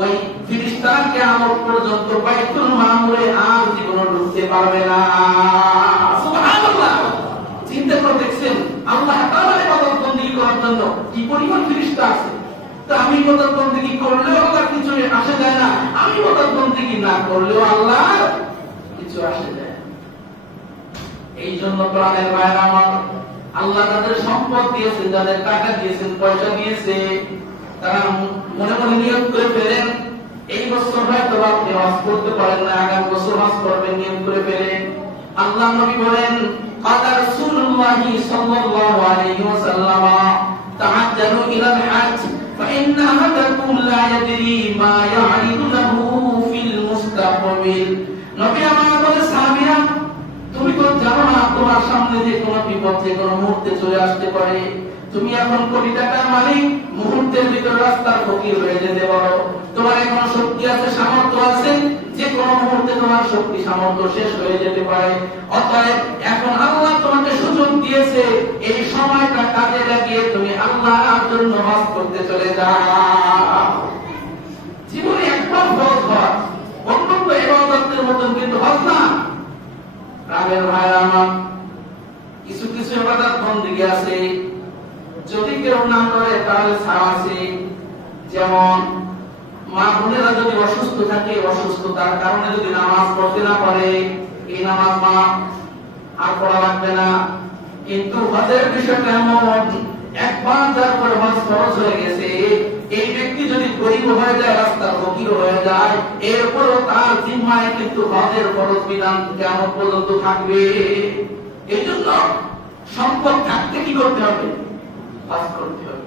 ওই ফেরেশতারা কিয়ামত পর্যন্ত বাইতুল মামুরে আর জীবনে ঢুকতে পারবে না। সুবহানাল্লাহ। চিন্তা করে দেখছেন আল্লাহ তাআলার ইবাদত বন্দেগী করার জন্য কি পরিমাণ ফেরেশতা আছে। তো আমি ইবাদত বন্দেগী করলেও আল্লাহ কিছু আসে যায় না, আমি ইবাদত বন্দেগী না করলেও আল্লাহ কিছু আসে যায়। এই জন্য প্রাণের ভাইরা আমার, আল্লাহ তাদের সম্পদ দিয়েছেন, যাদের টাকা দিয়েছেন, পয়সা দিয়েছে, তারা মনে মনে নিয়ত করে ফেলেন এই বছর হয়তো আপনি হজ করতে পারেন না, আগামী বছর হজ করবেন, নিয়ত করে ফেলেন। আল্লাহ নবী বলেন ক্বালা রাসূলুল্লাহি সাল্লাল্লাহু আলাইহি ওয়াসাল্লাম তাআজ্জালু ইলাল হজ ফাইন্না আহাদাকুম লা ইয়াদরি মা ইয়ারিদু লাহু ফিল মুস্তাকবিল। নবী আমার বলে সাহাবীরা, তুমি তো জানো না তোমার সামনে যে কোনো বিপদ যে কোনো মুহূর্তে চলে আসতে পারে। তুমি এখন কোটি টাকার মালিক, মুহূর্তের ভিতর রাস্তার ফকির হয়ে যেতে পারো। তোমার এখন শক্তি আছে, সামর্থ্য আছে, যে কোনো মুহূর্তে তোমার শক্তি সামর্থ্য শেষ হয়ে যেতে পারে। অতএব এখন আল্লাহ তোমাকে সুযোগ দিয়েছে, এই সময়টা কাজে লাগিয়ে তুমি আল্লাহর জন্য হজ করতে চলে যাও। জীবনে একবার হজ হয়, অন্য ইবাদতের মতন কিন্তু হজ না। রাবের ভাইরা আমার, কিছু কিছু ইবাদত বন্দেগী আছে যদি কেউ না করে তাহলে ছাড় আছে। যেমন মা বোনেরা যদি অসুস্থ থাকে, অসুস্থতার কারণে যদি নামাজ পড়তে না পারে, এই নামাজ মা আর পড়া লাগবে না। কিন্তু হজের বিষয়টা এমন, একবার যার পরে হজ ফরজ হয়ে গেছে, এই ব্যক্তি যদি গরিব হয়ে যায়, রাস্তার ফকির হয়ে যায়, এরপরও তার জিম্মায় কিন্তু হজের ফরজ বিধান কিয়ামত পর্যন্ত থাকবে। এই জন্য সম্পদ থাকতে কি করতে হবে? হজ করতে হবে।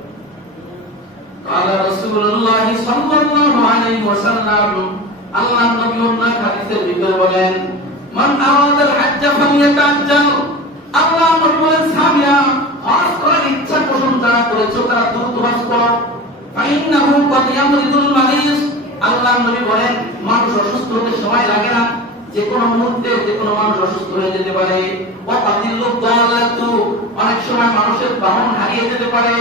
ক্বালা রাসূলুল্লাহ সাল্লাল্লাহু আলাইহি ওয়াসাল্লাম, আল্লাহর নবী অন্য হাদিসের ভিতরে বলেন মান আরাদাল হজ্জ ফালিয়াতাআজ্জাল। আল্লাহর নবী বলেন সাহাবীরা, হজ করার ইচ্ছা পোষণ যারা করেছো তারা দ্রুত হজ করো। ফাইন্নাহু ক্বাদ ইয়ামরিদুল মারিজ। আল্লাহর নবী বলেন মানুষ অসুস্থ হতে সময় লাগে না, যে কোনো মুহূর্তে যে কোনো মানুষ অসুস্থ হয়ে যেতে পারে। ওয়া তাদিল্লু দালাতু, অনেক সময় মানুষের বাহন হারিয়ে যেতে পারে।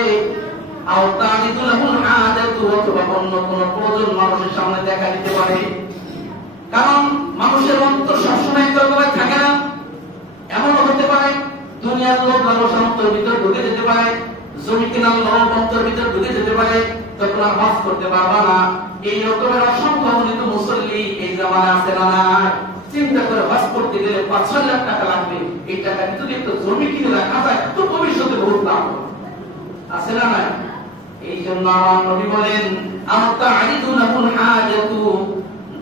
আও তারিদু লাহুল হাদাতু, অথবা অন্য কোনো প্রয়োজন মানুষের সামনে দেখা দিতে পারে। কারণ মানুষের অন্তর সবসময় একভাবে থাকে না, এমনও হতে পারে দুনিয়ার লোভ লালসা অন্তর ভিতর ঢুকে যেতে পারে, জমি কেনার লোভ অন্তর ভিতর ঢুকে যেতে পারে, তখন আর হজ করতে পারবা না। এই রকমের অসংখ্য অগণিত মুসল্লি এই জামানায় আছে না নাই? চিন্তা করে হজ করতে গেলে ৫-৬ লাখ টাকা লাগবে, এই টাকা যদি একটু জমি কিনে রাখা যায় তো ভবিষ্যতে বহুত লাভ আছে না নাই? এই জন্য আমার নবী বলেন আতা'রিদুনাহুল হাজাতু,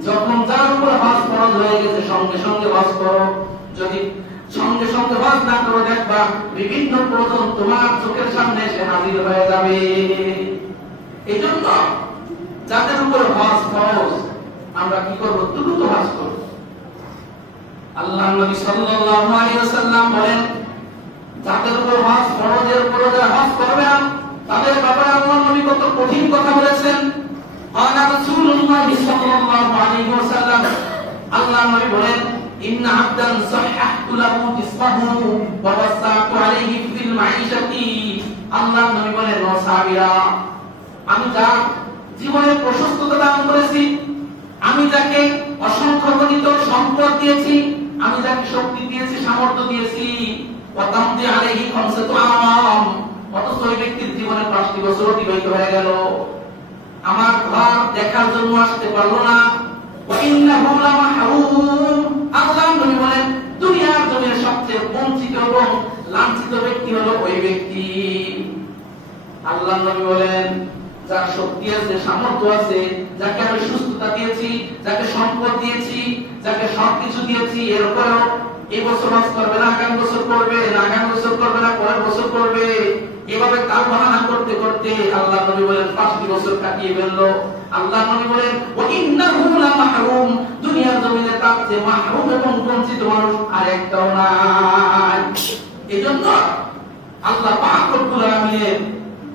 যখন যার উপর হজ ফরজ হয়ে গেছে সঙ্গে সঙ্গে হজ করো। যদি সঙ্গে সঙ্গে হজ না করো, দেখবা বিভিন্ন প্রয়োজন তোমার চোখের সামনে এসে হাজির হয়ে যাবে। এই জন্য যাদের উপর হজ ফরজ আমরা কি করব? দ্রুত হজ করব। আল্লাহর নবী সাল্লাল্লাহু আলাইহি ওয়াসাল্লাম বলেন যাদের উপর হজ ফরজের উপর যারা হজ করবে না তাদের ব্যাপারে আল্লাহর নবী কত কঠিন কথা বলেছেন। ক্বালা রাসূলুল্লাহ সাল্লাল্লাহু আলাইহি ওয়াসাল্লাম, আল্লাহর নবী বলেন ইন্না আবদান সাহহাতু লাহু রিজকাহু ওয়া ওয়াসা'তু আলাইহি ফিল মাঈশাতি। আল্লাহর নবী বলেন ও সাহাবীরা, আমি যার জীবনে প্রশস্ততা দান করেছি, আমি যাকে অসংখ্য গণিত সম্পদ দিয়েছি, আমি যাকে শক্তি দিয়েছি, সামর্থ্য দিয়েছি, ওয়াতামদি আলাইহি খামসাতু আম, অথচ ওই ব্যক্তির জীবনে 5টি বছর অতিবাহিত হয়ে গেল, আমার ঘর দেখার জন্য আসতে পারলো না। ওয়া ইন্নাহু লামাহরুম। আল্লাহর নবী বলেন দুনিয়ার জমিনে সবচেয়ে বঞ্চিত এবং লাঞ্ছিত ব্যক্তি হলো ওই ব্যক্তি। আল্লাহ নবী বলেন, যার শক্তি আছে, সামর্থ্য আছে, যাকে আমি সুস্থতা দিয়েছি, যাকে সম্পদ দিয়েছি, যাকে সবকিছু দিয়েছি, এরপরেও এই বছর হজ করবে না, আগামী বছর করবে না, আগামী বছর করবে না, পরের বছর করবে, এভাবে কাল বাহানা করতে করতে আল্লাহ নবী বলেন 5টি বছর কাটিয়ে ফেললো। আল্লাহ নবী বলেন, ওয়া ইন্নাহু লামাহরুম, দুনিয়ার জমিনে তার চেয়ে মাহরুম এবং বঞ্চিত মানুষ আরেকটাও নাই। এজন্য আল্লাহ পাক রব্বুল আলামিনের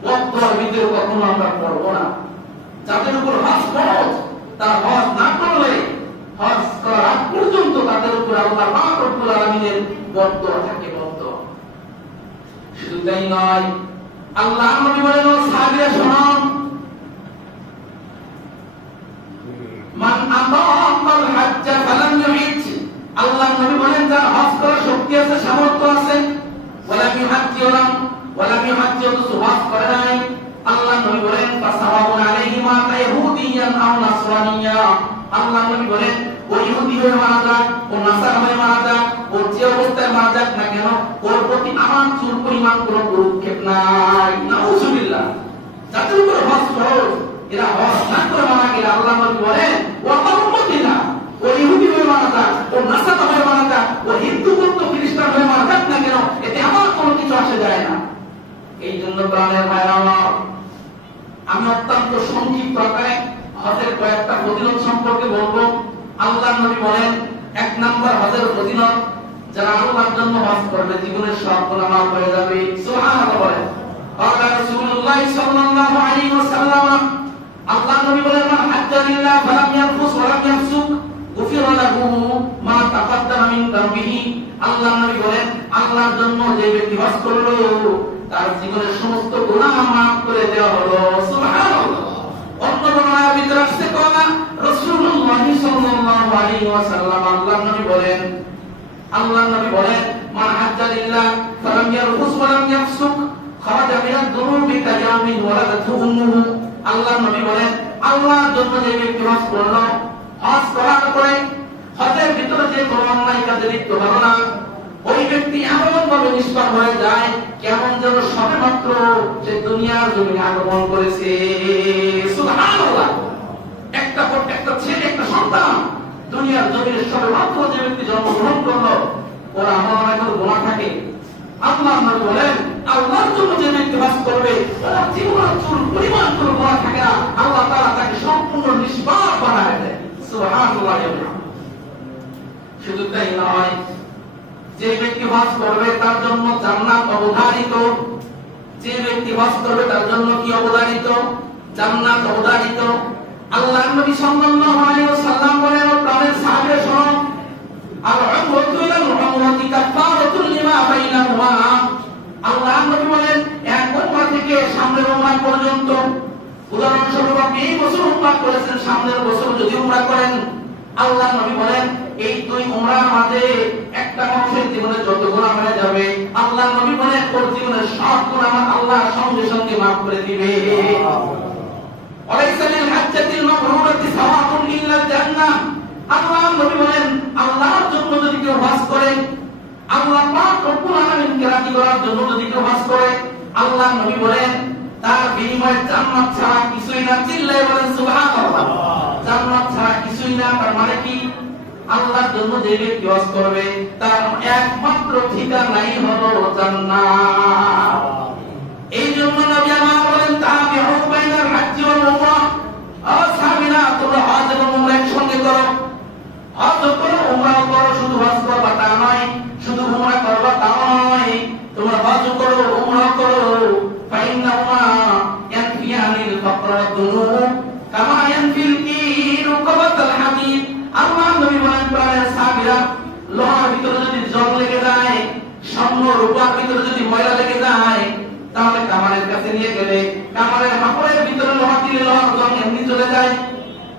ওয়াক্তের ভিতরে কখনো আমরা পড়ব না। যাদের উপর হজ ফরজ, তারা হজ না করলে হজ করার আগ পর্যন্ত তাদের উপর আল্লাহ পাক রব্বুল আলামিনের বরদোয়া থাকে, বরদোয়া। শুধু তাই নয়, আল্লাহ নবী বলেন, ও সাহাবীরা শোনো, মান আতাআল হজ্জ ফালাম ইউহিজ, আল্লাহ নবী বলেন, যার হজ করার শক্তি আছে, সামর্থ্য আছে, ওয়ালাম ইউহিজ তো হজ করে নাই, আল্লাহ নবী বলেন, ফাসাওয়াউন আলাইহি মা ইহুদিয়ান আও নাসরানিয়া, আল্লাহ নবী বলেন, ওই ইহুদি হয়ে মারা যাক, ও নাসারা হয়ে মারা যাক, ও যে অবস্থায় মারা যাক না কেন, ওর প্রতি আমার চুল পরিমাণ কোনো গুরুক্ষেপ নাই। নাউজুবিল্লাহ। যাদের উপর হজ ফরজ, এরা হজ না করে মারা গেলে আল্লাহ নবী বলেন, ও আমার উম্মতি না, ও ইহুদি হয়ে মারা যাক, ও নাসারা হয়ে মারা যাক, ও হিন্দু বৌদ্ধ খ্রিস্টান হয়ে মারা যাক না কেন, এতে আমার কোনো কিছু আসে যায় না। এই জন্য প্রাণের ভাইরা আমার, আমি অত্যন্ত সংক্ষিপ্ত আকারে হজের কয়েকটা ফজিলত সম্পর্কে বলবো। আল্লাহ নবী বলেন, 1 নাম্বার হজের ফজিলত, যারা আল্লাহর জন্য হজ করবে জীবনের সব গুনাহ মাফ হয়ে যাবে। সুবহানাল্লাহ বলেন। ক্বালা রাসূলুল্লাহ সাল্লাল্লাহু আলাইহি ওয়াসাল্লাম, আল্লাহ নবী বলেন, মান হাজ্জা লিল্লাহ ফালাম ইয়ারফুস ওয়া লাম ইয়াফসুক গুফিরা লাহু মা তাকাদ্দামা মিন যামবিহি, আল্লাহ নবী বলেন, আল্লাহর জন্য যে ব্যক্তি হজ করলো তার জীবনের সমস্ত গুনাহ মাফ করে দেওয়া হলো। সুবহানাল্লাহ। অন্য বর্ণনার ভিতরে আসছে কথা, রাসূলুল্লাহ সাল্লাল্লাহু আলাইহি ওয়াসাল্লাম, আল্লাহ নবী বলেন, মান হাজ্জা লিল্লাহ ফালাম ইয়ারফুস ওয়া লাম ইয়াফসুক খারাজা মিনাদ দুনুবি কায়ামিন ওয়ালাদাতহু উম্মুহু, আল্লাহ নবী বলেন, আল্লাহর জন্য যে ব্যক্তি হজ করলো, হজ করার পরে হজের ভিতরে যে কোনো অন্যায় কাজে লিপ্ত হলো না, ওই ব্যক্তি এমন ভাবে নিষ্পাপ হয়ে যায় কেমন যেন সবেমাত্র সে দুনিয়ার জমিনে আগমন করেছে। সুবহানাল্লাহ। একটা ছেলে, একটা সন্তান দুনিয়ার জমিনে সবেমাত্র যে ব্যক্তি জন্মগ্রহণ করলো, ওরা আমার অনেক গুনাহ থাকে। আল্লাহ নবী বলেন, আল্লাহর জন্য যে ব্যক্তি হজ করবে, ওর জীবনের চুল পরিমাণ কোনো গুনাহ থাকে না, আল্লাহ তাআলা তাকে সম্পূর্ণ নিষ্পাপ বানায় দেয়। সুবহানাল্লাহ। শুধু তাই নয়, যে ব্যক্তি হজ করবে তার জন্য জান্নাত অবধারিত। যে ব্যক্তি হজ করবে তার জন্য কি অবধারিত? জান্নাত অবধারিত। আল্লাহর নবী সাল্লাল্লাহু আলাইহি ওয়াসাল্লাম বলেন, প্রাণের সাহাবীরা শোনো, আল উমরাতু ইলাল উমরাতি কাফারাতুল লিমা বাইনাহুমা, আল্লাহর নবী বলেন, এক উমরা থেকে সামনের উমরা পর্যন্ত, উদাহরণস্বরূপ আপনি এই বছর উমরা করেছেন, সামনের বছর যদি উমরা করেন, আল্লাহ নবী বলেন, এই 2 উমরার মাঝে একটা মানুষের জীবনে যত গুনাহ হয়ে যাবে, আল্লাহ নবী বলেন, ওর জীবনের সব গুনাহ আল্লাহ সঙ্গে সঙ্গে মাফ করে দিবে। ওয়ালাইসা লিল হাজ্জাতিল মাবরুরাতি সাওয়াবুন ইল্লা জান্নাহ, আল্লাহ নবী বলেন, আল্লাহর জন্য যদি কেউ হজ করে, আল্লাহ পাক রব্বুল আলামিনকে রাজি করার জন্য যদি কেউ হজ করে, আল্লাহ নবী বলেন, তার বিনিময়ে জান্নাত ছাড়া কিছুই না। চিল্লায়ে বলেন সুবহানাল্লাহ। জান্নাত ছাড়া কিছুই না। তার মানে কি? আল্লাহর জন্য যে ব্যক্তি হজ করবে তার একমাত্র ঠিকানাই হলো জান্নাত। এই জন্য নবী আমার বলেন, তাবিউ বাইনাল হজ্জ ওয়াল উমরা, সাহাবীরা তোমরা হজ এবং উমরা একসঙ্গে করো। হজ করো, উমরাও করো, শুধু হজ করবা তা নয়, শুধু উমরা করবা তা নয়, তোমরা হজ করো, উমরা করো। ফাইন্নাহুমা ইয়ানফিয়ানিল ফাকর ওয়াদ দুনুব কামা ইয়ানফিল কিরু কাবাতাল হামিদ। আল্লাহ নবী বলেন, প্রাণের সাহাবীরা, লোহার ভিতরে যদি জং লেগে যায়, স্বর্ণ রূপার ভিতরে যদি ময়লা লেগে যায়, তাহলে কামারের কাছে নিয়ে গেলে কামারের হাঁপড়ের ভিতরে লোহা দিলে লোহার জং এমনি চলে যায়,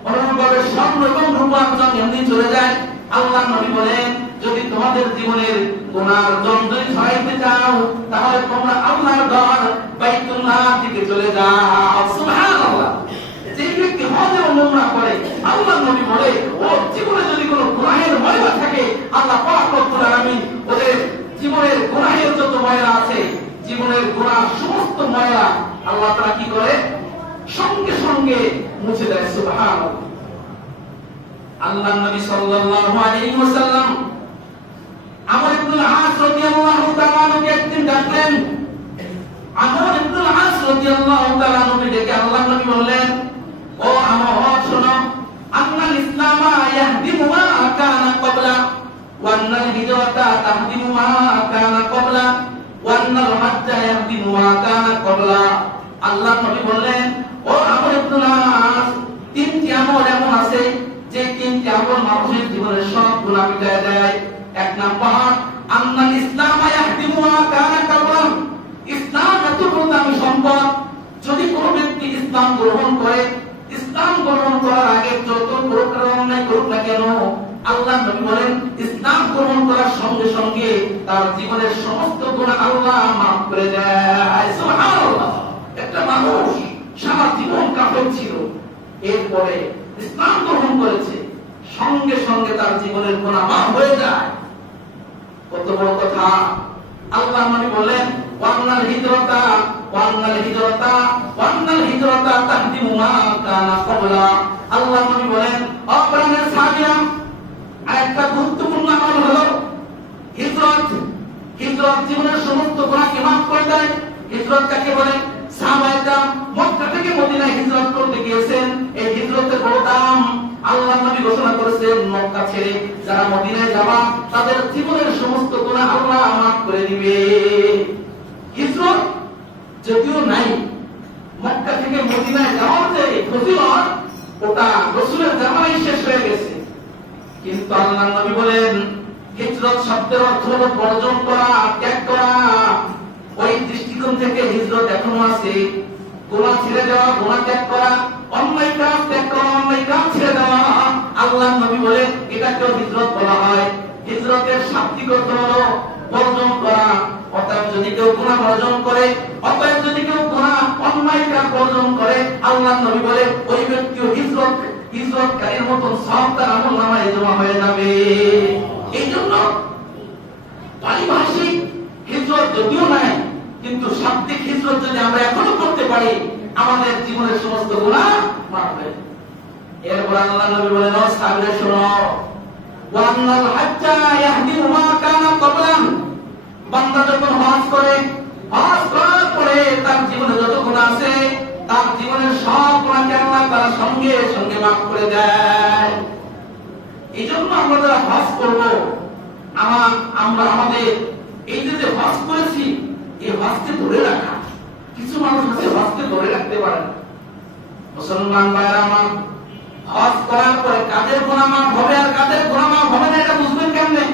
অনুরূপভাবে স্বর্ণ এবং রূপার জং এমনি চলে যায়। আল্লাহ নবী বলেন, যদি তোমাদের জীবনের গুনার জং যদি ছড়াইতে চাও, তাহলে তোমরা আল্লাহর ঘর বাইতুল্লাহ দিকে চলে যাও। সুবহানাল্লাহ। যে ব্যক্তি হজ এবং উমরা করে, আল্লাহ নবী বলে, ওর জীবনে যদি কোনো গুনাহের ময়লা থাকে, আল্লাহ পাক রব্বুল আলামিন ওদের জীবনের গুনাহের যত ময়লা আছে, জীবনের গুনাহ সমস্ত ময়লা আল্লাহ তাআলা কি করে? সঙ্গে সঙ্গে মুছে দেয়। সুবহানাল্লাহ। আল্লাহর নবী সাল্লাল্লাহু আলাইহি ওয়াসাল্লাম আমর ইবনে আস রাদিয়াল্লাহু তাআলা আনহুকে একদিন ডাকলেন। আমর ইবনে আস রাদিয়াল্লাহু তাআলা আনহুকে ডেকে আল্লাহর নবী বললেন, ও আমর শোনো, আন্নাল ইসলামা ইয়াহদিমু মা কানা ক্বাবলা ওয়া আন্নাল হিজরাতা তাহদিমু মা কানা ক্বাবলা ওয়া আন্নাল হাজ্জা ইয়াহদিমু মা কানা ক্বাবলা। আল্লাহর নবী বললেন, ও আমর ইবনে আস, তিনটি আমল এমন আছে যে তিনটি আমল মানুষের জীবনের সব গুনাহ মিটায় দেয়। এক নাম্বার, আন্নাল ইসলামা ইয়াহদিমু মা কানা ক্বাবলা, ইসলাম এত বড় দামি সম্পদ, যদি কোনো ব্যক্তি ইসলাম গ্রহণ করে, ইসলাম গ্রহণ করার আগে যত প্রকার অন্যায় করুক না কেন, আল্লাহ নবী বলেন ইসলাম গ্রহণ করার সঙ্গে সঙ্গে তার জীবনের সমস্ত গুনাহ আল্লাহ মাফ করে দেয়। সুবহানাল্লাহ। একটা মানুষ সারা জীবন কাফের ছিল, এরপরে ইসলাম গ্রহণ করেছে, সঙ্গে সঙ্গে তার জীবনের গুনাহ মাফ হয়ে যায়। কত বড় কথা! আল্লাহ নবী বলেন, ওয়ান্নাল হিজরাতা তাহদিমু মা কানা ক্বাবলা। আল্লাহ নবী বলেন, অপরাণের সাহাবীরা, একটা গুরুত্বপূর্ণ আমল হলো হিজরত। হিজরত জীবনের সমস্ত গুনাহকে মাফ করে দেয়। হিজরত কাকে বলে? সাহাবায়ে কেরাম মক্কা থেকে মদিনায় হিজরত করতে গিয়েছেন, এই হিজরতের বড় দাম। আল্লাহ নবী ঘোষণা করেছেন, মক্কা ছেড়ে যারা মদিনায় যাবা তাদের জীবনের সমস্ত গুনাহ আল্লাহ মাফ করে দিবে। হিজরত যদিও নাই, মক্কা থেকে মদিনায় যাওয়ার যে ফজিলত, ওটা রাসূলের জামানায় শেষ হয়ে গেছে। কিন্তু আল্লাহ নবী বলেন, হিজরত শব্দের অর্থ হলো বর্জন করা, ত্যাগ করা। ওই দৃষ্টিকোণ থেকে হিজরত এখনো আছে। গুনাহ ছেড়ে দেওয়া, গুনাহ ত্যাগ করা, অন্যায় কাজ ত্যাগ করা, অন্যায় কাজ ছেড়ে দেওয়া। আল্লাহ নবী বলেন এটাকেও হিজরত বলা হয়। হিজরতের শাব্দিক অর্থ হলো বর্জন করা। অতএব যদি কেউ গুনাহ বর্জন করে, অতএব যদি কেউ গুনাহ অন্যায় কাজ বর্জন করে, আল্লাহ নবী বলে ওই ব্যক্তিও হিজরতকারীর মতন সওয়াব তার আমলনামায় জমা হয়ে যাবে। এইজন্য পারিভাষিক হিজরত যদিও নাই, কিন্তু শাব্দিক হিজরত যদি আমরা এখনো করতে পারি, আমাদের জীবনের সমস্ত গুনাহ মাফ হয়ে যাবে। এরপর আল্লাহ নবী বলেন, ও সাহাবীরা শোনো, ওয়ান্নাল হাজ্জা ইয়াহদিমু মা কানা ক্বাবলা। বান্দা যখন হজ করে, হজ করার পরে তার জীবনে যত গুনাহ আছে, তার জীবনের সব গুনাহকে আল্লাহ তাআলা সঙ্গে সঙ্গে মাফ করে দেয়। এইজন্য আমরা যারা হজ করব, আমরা আমাদের এই যে হজ করেছি, এই হজকে ধরে রাখা। কিছু মানুষ আছে হজকে ধরে রাখতে পারে না। মুসলমান ভাইরা আমার, হজ করার পরে কাদের গুনাহ মাফ হবে আর কাদের গুনাহ মাফ হবে না, এটা বুঝবেন কেমনে?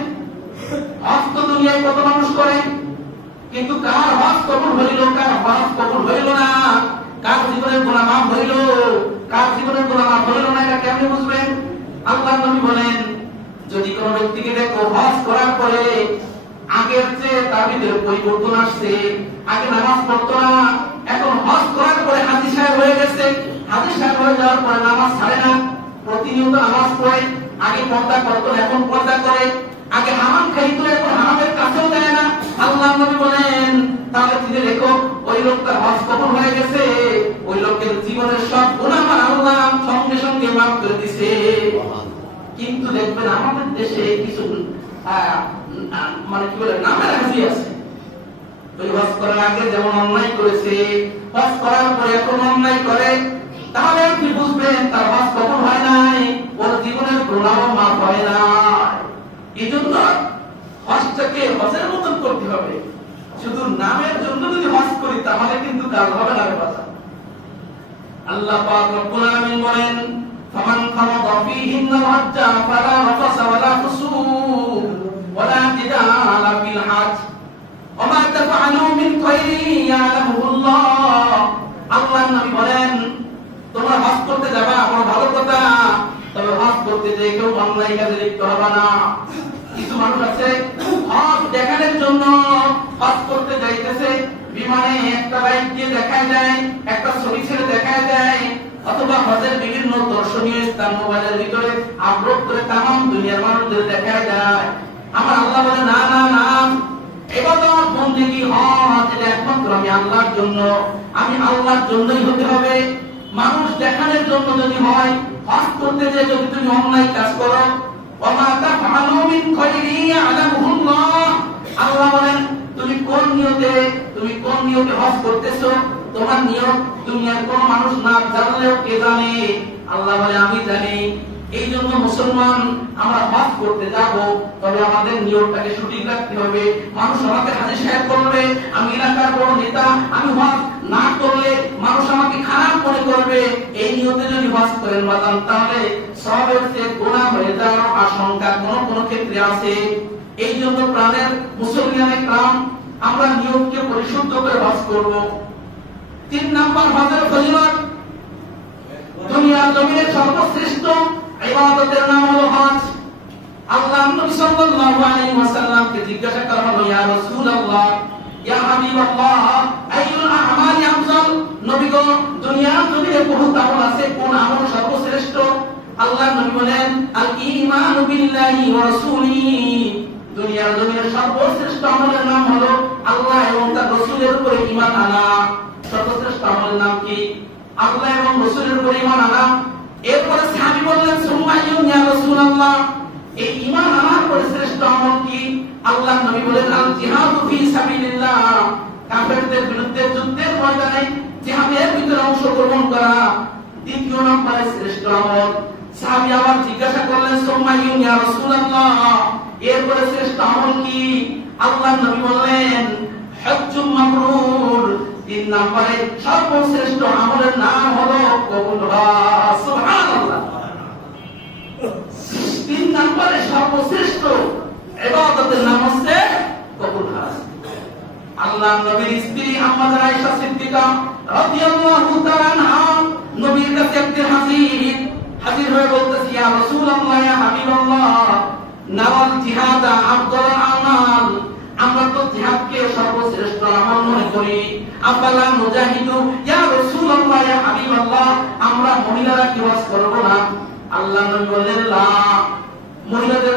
হজ তো দুনিয়ায় কত মানুষ করে, কিন্তু কার হজ কবুল হইল, কার হজ কবুল হইল না, কার জীবনের গুনাহ মাফ হইল, কার জীবনের গুনাহ মাফ হইল না, এটা কেমনে বুঝবেন? আল্লাহর নবী বলেন, যদি কোন ব্যক্তিকে দেখো হজ করার পরে আগের চেয়ে তার ভিতরে পরিবর্তন আসছে, আগে নামাজ পড়তো না, এখন হজ করার পরে হাজী সাহেব হয়ে গেছে, হাজী সাহেব হয়ে যাওয়ার পরে নামাজ ছাড়ে না, প্রতিনিয়ত নামাজ পড়ে, আগে পর্দা করতো এখন পর্দা করে, আগে হারাম খাইতো এখন হারামের কাছেও দেয় না। আল্লাহর নবী বলেন, তাহলে তিনি দেখো ওই লোকটার হজ কবুল হয়ে গেছে, ওই লোকের জীবনের সব গুনাহ আল্লাহ সঙ্গে সঙ্গে মাফ করে দিয়েছে। কিন্তু দেখবেন আমাদের দেশে কিছু মানে কি বলে নামের হাজি আছে, ওই হজ করার আগে যেমন অন্যায় করেছে, হজ করার পরে এখন অন্যায় করে, তাহলে আপনি বুঝবেন তার হজ কবুল হয় নাই, ওর জীবনের গুনাহ মাফ হয় নাই। এই জন্য হজটাকে হজের মতন করতে হবে। শুধু নামের জন্য যদি হজ করি তাহলে কিন্তু কাজ হবে না। আল্লাহ পাক রব্বুল আলামিন বলেন, ফামান ফারাদা ফীহিন্নাল হজ্জা ফালা রাফাসা ওয়ালা ফুসুক ওয়ালা জিদালা ফিল হজ ওয়া মা তাফআলু মিন খায়রিন ইয়ালামুল্লাহ। আল্লাহর নবী বলেন, তোমরা হজ করতে যাবা, বড় ভালো কথা, তবে হজ করতে যে কেউ অন্যায় কাজে লিপ্ত হবে না। কিছু মানুষ আছে হজ দেখানোর জন্য হজ করতে যাইতেছে, বিমানে একটা লাইট দিয়ে দেখায় যায়, একটা ছবি ছেড়ে দেখায় যায়, অথবা হজের বিভিন্ন দর্শনীয় স্থান মোবাইলের ভিতরে আপলোড করে তামাম দুনিয়ার মানুষদের দেখায় যায়। আমার আল্লাহ বলে, না না না, ইবাদত বন্দেগী হজ এটা একমাত্র আমি আল্লাহর জন্য, আমি আল্লাহর জন্যই হতে হবে। মানুষ দেখানোর জন্য যদি হয়, হজ করতে যে যদি তুমি অন্যায় কাজ করো, ওমা তাফআলু মিন খায়রি ইয়ালামুল্লাহ, আল্লাহ বলেন তুমি কোন নিয়তে হজ করতেছো, তোমার নিয়ত দুনিয়ার কোন মানুষ না জানলেও কে জানে? আল্লাহ বলে আমি জানি। এই জন্য মুসলমান আমরা হজ করতে যাব, তবে আমাদের নিয়তটাকে সঠিক রাখতে হবে। মানুষ আমাকে হাজী সাহেব করবে, আমি এলাকার বড় নেতা, আমি হজ না করলে মানুষ আমাকে খারাপ মনে করবে, এই নিয়তে যদি হজ করেন বাদান, তাহলে সওয়াবের চেয়ে গুনাহ হয়ে যাওয়ার আশঙ্কা কোন ক্ষেত্রে আছে। এই জন্য প্রাণের মুসলমানের প্রাণ আমরা নিয়তকে পরিশুদ্ধ করে হজ করব। 3 নাম্বার হজের ফজিলত, দুনিয়ার জমিনের সর্বশ্রেষ্ঠ ইবাদতের নাম হলো হজ। আল্লাহ নবী সাল্লাল্লাহু আলাইহি ওয়াসাল্লামকে জিজ্ঞাসা করা হলো, ইয়া রাসূলুল্লাহ, ইয়া হাবিবাল্লাহ, আইয়ুল আমালি আফজাল? নবী গো, দুনিয়ার জমিনে বহুত আমল আছে, কোন আমল সর্বশ্রেষ্ঠ? আল্লাহ নবী বলেন, আল ঈমানু বিল্লাহি ওয়া রাসূলিহি, দুনিয়ার জমিনের সর্বশ্রেষ্ঠ আমলের নাম হলো আল্লাহ এবং তার রাসূলের উপরে ঈমান আনা। সর্বশ্রেষ্ঠ আমলের নাম কি? আল্লাহ এবং রাসূলের উপরে ঈমান আনা। এরপরে সাহাবী বললেন, সুম্মা ইয়া রাসূলুল্লাহ, এই ঈমান আনার পরে শ্রেষ্ঠ আমল কি? আল্লাহ নবী বলেন, আল জিহাদু ফি সাবিলিল্লাহ, কাফেরদের বিরুদ্ধে যুদ্ধের ময়দানে জিহাদের ভিতরে অংশগ্রহণ করা দ্বিতীয় নম্বরে শ্রেষ্ঠ আমল। সাহাবী আবার জিজ্ঞাসা করলেন, সুম্মা ইয়া রাসূলুল্লাহ, এরপরে শ্রেষ্ঠ আমল কি? আল্লাহ নবী বললেন, হজ্জুম মাবরুর, 3 নম্বরে সর্বশ্রেষ্ঠ আমলের নাম হলো কবুল হজ। সুবহানাল্লাহ। 3 নম্বরে সর্বশ্রেষ্ঠ ইবাদতের নাম হচ্ছে কবুল হজ। আল্লাহ নবীর স্ত্রী আম্মা আয়েশা সিদ্দিকা রাদিয়াল্লাহু তাআলা আনহা নবীর কাছে একদিন হাজির হয়ে বলতেছে, ইয়া রাসূলুল্লাহ, ইয়া হাবিবাল্লাহ, নাওয়াল জিহাদ আফদাল আমাল, আমরা তো জিহাদকে সর্বশ্রেষ্ঠ আমল মনে করি। আফালা মুজাহিদু ইয়া রাসূলুল্লাহ, ইয়া হাবিবাল্লাহ, আমরা মহিলারা কি হজ করব না? আল্লাহ নবী বললেন, লা, মহিলাদের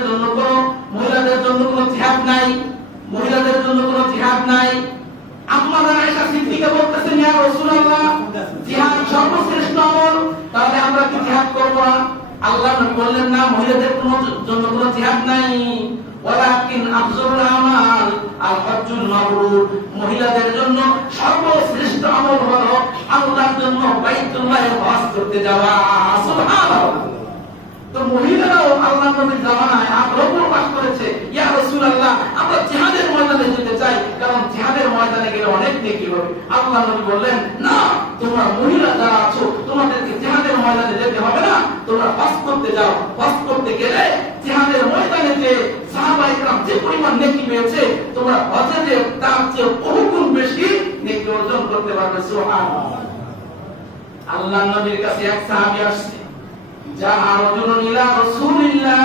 জন্য কোনো জিহাদ নাই, মহিলাদের জন্য কোনো জিহাদ নাই। আম্মা আয়েশা সিদ্দিকা বলতেছেন, ইয়া রাসূলুল্লাহ, জিহাদ সর্বশ্রেষ্ঠ আমল, তাহলে আমরা কি জিহাদ করব না? আল্লাহ নবী বললেন, না, মহিলাদের জন্য কোনো জিহাদ নাই। ওয়ালাকিন আফজালুল আমাল আল হজ্জুল মাবরুর, মহিলাদের জন্য সর্বশ্রেষ্ঠ আমল হলো আল্লাহর জন্য বাইতুল্লাহে হজ করতে যাওয়া। সুবহানাল্লাহ। তো মহিলারাও আল্লাহ নবীর জামানায় আগ্রহ প্রকাশ করেছে, ইয়া রাসূলুল্লাহ, আমরা জিহাদের ময়দানে যেতে চাই, কারণ জিহাদের ময়দানে গেলে অনেক নেকি হবে। আল্লাহ নবী বললেন, না, তোমরা মহিলা যারা আছো তোমাদেরকে জিহাদের ময়দানে যেতে হবে না, তোমরা হজ করতে যাও। হজ করতে গেলে জিহাদের ময়দানে যে সাহাবায়ে কেরাম যে পরিমাণ নেকি পেয়েছে, তোমরা হজে যে তার চেয়ে বহুগুণ বেশি নেকি অর্জন করতে পারবে। সুবহানাল্লাহ। আল্লাহ নবীর কাছে এক সাহাবী আসছে, যাহা রাজুলুন ইলা রাসূলিল্লাহ,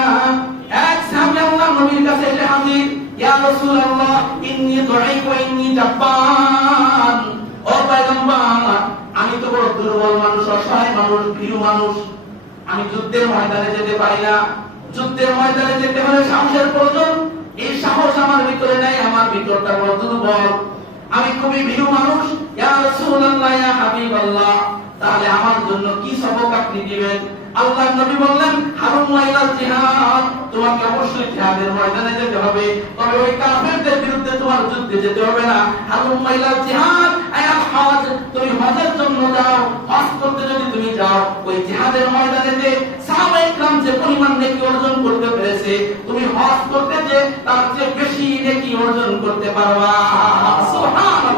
এক সাহাবী আল্লাহ নবীর কাছে এসে হাজির, ইয়া রাসূলুল্লাহ, ইন্নী দুঈফ ওয়া ইন্নী জাব্বান, ও পয়গম্বর, আমি তো বড় দুর্বল মানুষ, অসহায় মানুষ, ভীরু মানুষ, আমি যুদ্ধের ময়দানে যেতে পারি না। যুদ্ধের ময়দানে যেতে হলে সাহসের প্রয়োজন, এই সাহস আমার ভিতরে নাই, আমার ভিতরটা বড় দুর্বল, আমি খুবই ভীরু মানুষ। ইয়া রাসূলুল্লাহ, ইয়া হাবিবাল্লাহ, তাহলে আমার জন্য কি সবক আপনি দিবেন? আল্লাহ নবী বললেন, হারুম্মা ইলাল জিহাদ, তোমাকে অবশ্যই জিহাদের ময়দানে যেতে হবে, তবে ওই কাফেরদের বিরুদ্ধে তোমার যুদ্ধে যেতে হবে না। হারুম্মা ইলাল জিহাদ আয়াল হজ, তুমি হজের জন্য যাও। হজ করতে যদি তুমি যাও, ওই জিহাদের ময়দানে যে সাহাবায়ে কেরাম যে পরিমাণ নেকি অর্জন করতে পেরেছে, তুমি হজ করতে যে তার চেয়ে বেশি নেকি অর্জন করতে পারবা। সুবহানাল্লাহ।